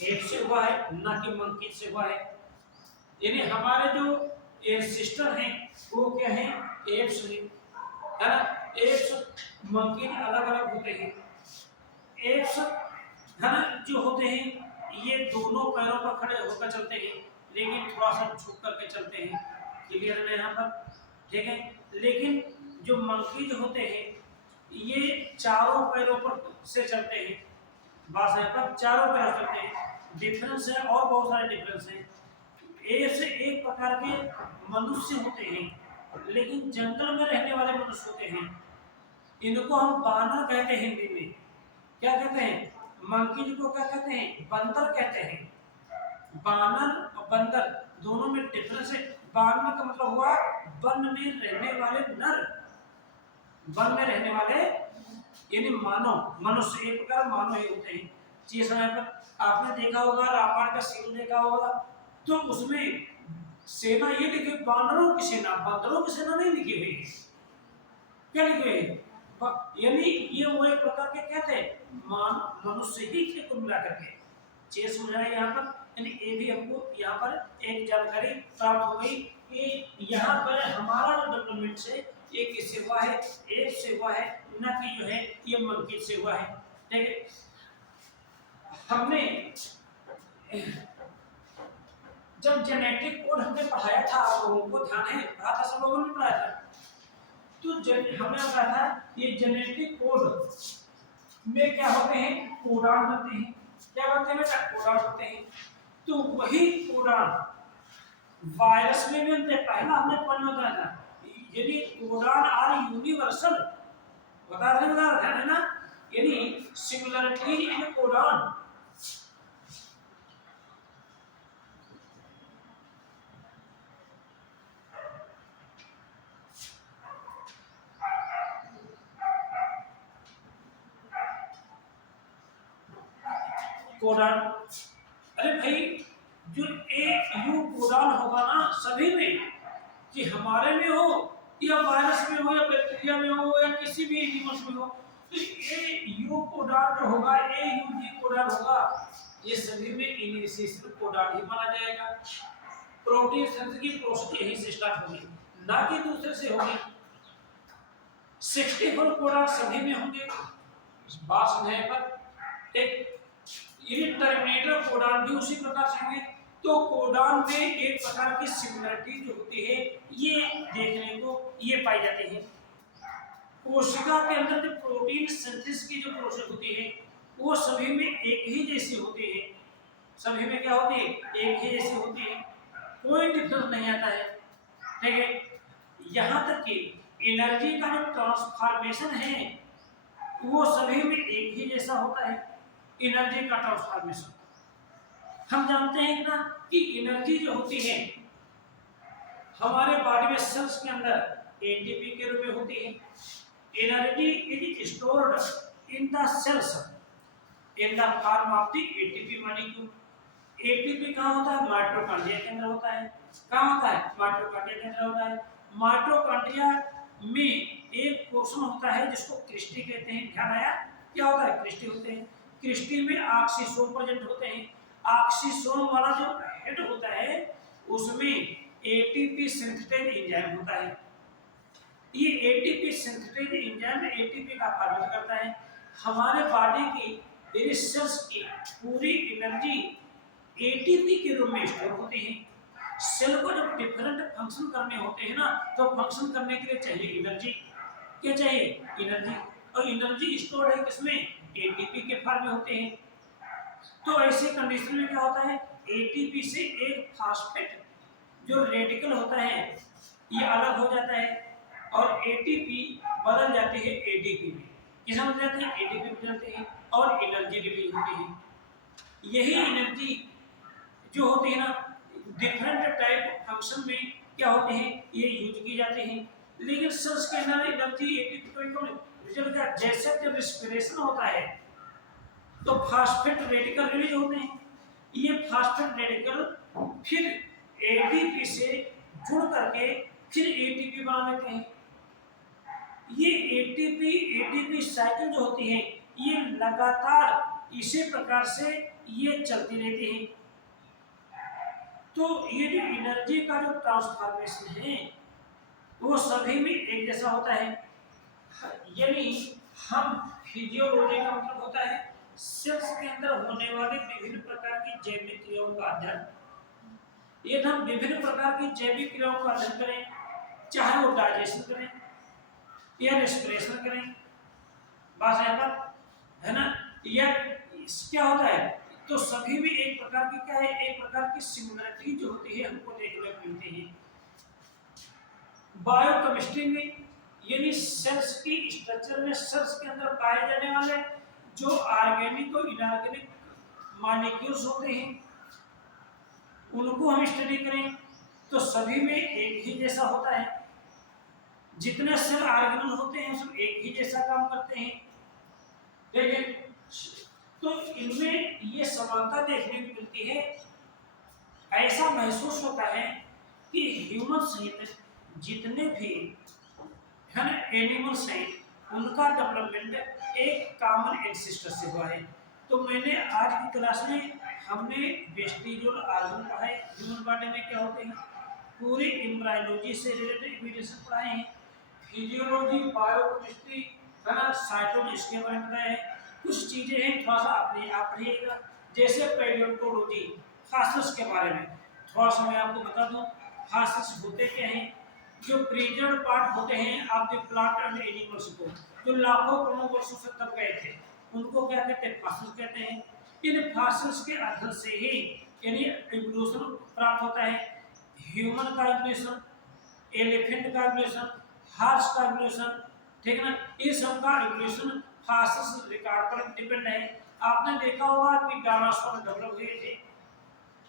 एड्स से हुआ है, ना कि मंकी से हुआ है। यानी हमारे जो एंसेस्टर हैं वो क्या है? एड्स हैं, है ना? एड्स मंकी अलग अलग होते हैं। एड्स है ना जो होते हैं ये दोनों पैरों पर खड़े होकर चलते हैं, लेकिन थोड़ा सा झुक करके चलते हैं। क्लियर है यहाँ पर? ठीक है। लेकिन जो मंकी जो होते हैं ये चारों पैरों पर से चलते हैं। बात है पर चारों पैरों चलते हैं। डिफरेंस है और बहुत सारे डिफरेंस हैं। एक से एक प्रकार के मनुष्य होते हैं, लेकिन जंगल में रहने वाले मनुष्य होते हैं। इनको हम बानर कहते हैं हिंदी में। क्या कहते हैं? मंकी को क्या कहते हैं? बंदर कहते हैं। बानर और बंदर दोनों में डिफरेंस है। बानर का मतलब हुआ वन में रहने वाले नर, वन में रहने वाले यानी मानव, मनुष्य एक प्रकार मानव ही होते हैं। जिस समय पर आपने देखा होगा रामायण का सीन देखा होगा, तो उसमें सेना ये लिखी बानरों की सेना, बंदरों की सेना नहीं लिखी हुई है। क्या लिखे हुए है? यानी ये वो एक प्रकार के कहते हैं मान मनुष्य ही थे कुल मिलाकर के। चीज समझाया यहाँ पर। यानी ये भी हमको यहाँ पर एक जानकारी प्राप्त हो गई कि यहाँ पर हमारा जो डेवलपमेंट से एक सेवा है, एक सेवा है, न कि जो है ये मन की सेवा है। ठीक है। हमने जब जेनेटिक कोड हमने पढ़ाया था, आप लोगों को ध्यान है? पढ़ा था, सब लोगों ने पढ़ाया था। तो हमने कहा था ये जेनेटिक कोड में क्या होते हैं? कोडान बनते हैं। क्या बनते हैं बेटा? कोडान बनते हैं। तो वही कोडान वायरस में भी बनते हैं। पहला हमने पढ़ बताया था, यदि कोडान आर यूनिवर्सल बता रहे हैं ना, यानी सिमिलरिटी इन कोडान। कोडान, अरे भाई जो एक यू कोडान होगा ना सभी में, कि हमारे में हो या वायरस में हो या बैक्टीरिया में हो या किसी भी एनिमल्स में हो, तो ए यू कोडान जो होगा, ए यू जी कोडान होगा, ये सभी में इनिशियल कोडान ही माना जाएगा। प्रोटीन सिंथेसिस की प्रोसेस यही से स्टार्ट होगी, ना कि दूसरे से होगी। 64 कोडान सभी में होंगे, बात समझाए पर। एक ये टर्मिनेटर कोडान भी उसी प्रकार से होंगे। तो कोडान में एक प्रकार की सिमिलरिटी जो होती है ये देखने को ये पाई जाती है। कोशिका के अंदर जो प्रोटीन सिंथेसिस की जो प्रोसेस होती है वो सभी में एक ही जैसी होती है। सभी में क्या होती है? एक ही जैसी होती है, कोई डिफरेंस नहीं आता है। ठीक है। यहाँ तक कि एनर्जी का जो ट्रांसफॉर्मेशन है वो सभी में एक ही जैसा होता है। एनर्जी का ट्रांसफॉर्मेशन हम जानते हैं ना कि एनर्जी जो होती है हमारे बॉडी में सेल्स के अंदर एटीपी के रूप में होती है। Energy is stored in the cells in the form of the ATP molecule. ATP कहाँ होता है? माइटोकॉन्ड्रिया के अंदर होता है। कहाँ होता है? माइटोकॉन्ड्रिया के अंदर होता है। माइटोकॉन्ड्रिया में एक पोर्शन होता है जिसको क्रिस्टी कहते हैं। ध्यान आया? क्या होता है? क्रिस्टी होते हैं। क्रिस्टी में ऑक्सीसोम प्रेजेंट होते हैं। ऑक्सीसोम वाला जो हेड होता है उसमें एटीपी सिंथेटेज एंजाइम होता है। ये एटीपी सिंथेटेज एंजाइम एटीपी का फॉर्मेशन करता है। हमारे बॉडी की सेल्स की पूरी एनर्जी एटीपी के रूप में स्टोर होती है। सेल को जब डिफरेंट फंक्शन करने होते हैं ना, तो फंक्शन करने के लिए चाहिए एनर्जी। क्या चाहिए? एनर्जी। और एनर्जी स्टोर है किसमें? एटीपी के फॉर्म में होते हैं। तो ऐसे कंडीशन में क्या होता है? एटीपी से एक फास्फेट जो रेडिकल होता है ये अलग हो जाता है और एटीपी बदल जाती है एडीपी में। किसमें बदल जाती है? एटीपी में बदलती है और एनर्जी रिलीज होती है। यही एनर्जी जो होती है ना डिफरेंट टाइप फंक्शन में क्या होते हैं ये यूज की जाते हैं। लेकिन सेल्स के अंदर एनर्जी एटीपी को रिजल्ट का जैसे जब रेस्पिरेशन होता है तो फास्फेट रेडिकल रिलीज होते हैं। ये फास्फेट रेडिकल फिर एटीपी से जुड़ करके फिर एटीपी बना लेते हैं। ये एटीपी एटीपी साइकिल जो होती है ये लगातार इसी प्रकार से ये चलती रहती है। तो ये जो एनर्जी का जो ट्रांसफॉर्मेशन है वो सभी में एक जैसा होता है। यानी हम फिजियोलॉजी का मतलब होता है सेल्स के अंदर होने वाले विभिन्न प्रकार की जैविक क्रियाओं का अध्ययन। यदि हम विभिन्न प्रकार की जैविक क्रियाओं का अध्ययन करें, चाहे वो डाइजेशन करें या रेस्पिरेशन करें, बात है पर है ना, या क्या होता है, तो सभी में एक प्रकार की क्या है, एक प्रकार की सिमिलरिटी जो होती है हमको देखने को मिलती है। बायोकेमिस्ट्री में यानी सेल्स की स्ट्रक्चर में सेल्स के अंदर पाए जाने वाले जो ऑर्गेनिक और इनऑर्गेनिक मॉलिक्यूल्स होते हैं उनको हम स्टडी करें तो सभी में एक ही जैसा होता है। जितने सेल ऑर्गेनल होते हैं सब एक ही जैसा काम करते हैं। देखिए, तो इनमें ये समानता देखने को मिलती है। ऐसा महसूस होता है कि ह्यूमन सहित जितने भी है ना एनिमल्स हैं उनका डेवलपमेंट एक कॉमन एंसेस्टर से हुआ है। तो मैंने आज की क्लास में हमने वेस्टिजियल ऑर्गन पढ़ा है, ह्यूमन बॉडी में क्या होते हैं, पूरी एम्ब्रायोलॉजी से रिलेटेड इक्वेशन पढ़ाए हैं, फिजियोलॉजी, बायोकेमिस्ट्री, है ना, साइटोलॉजी इसके बारे में बताया है। कुछ चीजें हैं थोड़ा सा अपने आप पढ़िएगा, जैसे पैलियोंटोलॉजी, फॉसिल्स के बारे में थोड़ा सा मैं आपको बता दूं। फॉसिल्स होते क्या हैं, जो प्रीजर्व पार्ट होते हैं आपके प्लांट एंड एनिमल्स को, जो लाखों करोड़ों वर्षों से तब गए थे, उनको क्या कहते हैं, फॉसिल्स कहते हैं। इन फॉसिल्स के अध्ययन से ही यानी इवोल्यूशन प्राप्त होता है। ह्यूमन का इवोल्यूशन, एलिफेंट का इवोल्यूशन, हॉर्स का इवोल्यूशन, ठीक है ना, इस सब का इवोल्यूशन फॉसिल्स रिकॉर्ड पर डिपेंड है। आपने देखा होगा कि डायनासोर डेवलप हुए थे,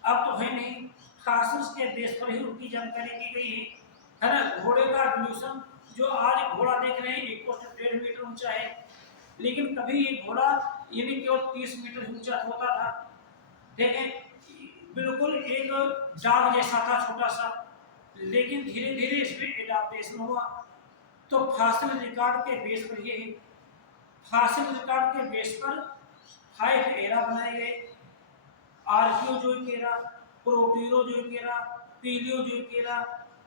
अब तो है नहीं, फॉसिल्स के बेस पर ही उनकी जानकारी की गई है ना। घोड़े का इवोल्यूशन, जो आज घोड़ा देख रहे हैं 1.5 मीटर ऊंचा है, लेकिन कभी ये घोड़ा यानी केवल 30 मीटर ऊंचा होता था, ठीक है, बिल्कुल एक डाग जैसा था छोटा सा, लेकिन धीरे धीरे इसमें एडाप्टेशन हुआ। तो फॉसिल रिकॉर्ड के बेस पर ये है, फॉसिल रिकॉर्ड के बेस पर 5 एरा बनाए गए, archaeozoic era, proterozoic era, palaeozoic era,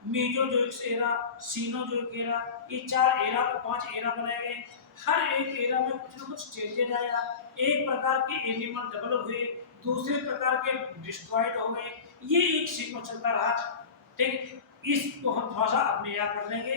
mesozoic era, cenozoic era, ये 4 एरा, 5 एरा बनाए गए। हर एक एरा में कुछ ना कुछ चेंजेज आया, एक प्रकार के एनिमल डेवलप हुए, दूसरे प्रकार के डिस्ट्रॉयड हो गए, ये एक सीक्वेंस चलता रहा, ठीक। इसको हम थोड़ा सा अपने आप पढ़ लेंगे,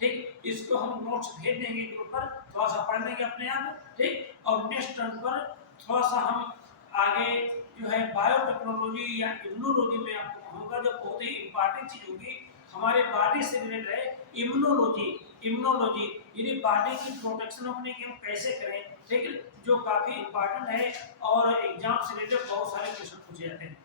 ठीक, इसको हम नोट्स भेज देंगे ग्रुप पर, थोड़ा सा पढ़ लेंगे अपने आप, ठीक, और नेक्स्ट टर्न पर थोड़ा सा हम आगे जो है बायोटेक्नोलॉजी या इम्यूनोलॉजी में आपको कहूँगा, जो बहुत ही इंपॉर्टेंट चीज होगी हमारे बॉडी से रिलेटेड है, इम्यूनोलॉजी। इम्यूनोलॉजी यानी बॉडी की प्रोटेक्शन अपने की हम कैसे करें, ठीक है, जो काफी इंपॉर्टेंट है और एग्जाम से रिलेटेड बहुत सारे क्वेश्चन पूछे जाते हैं।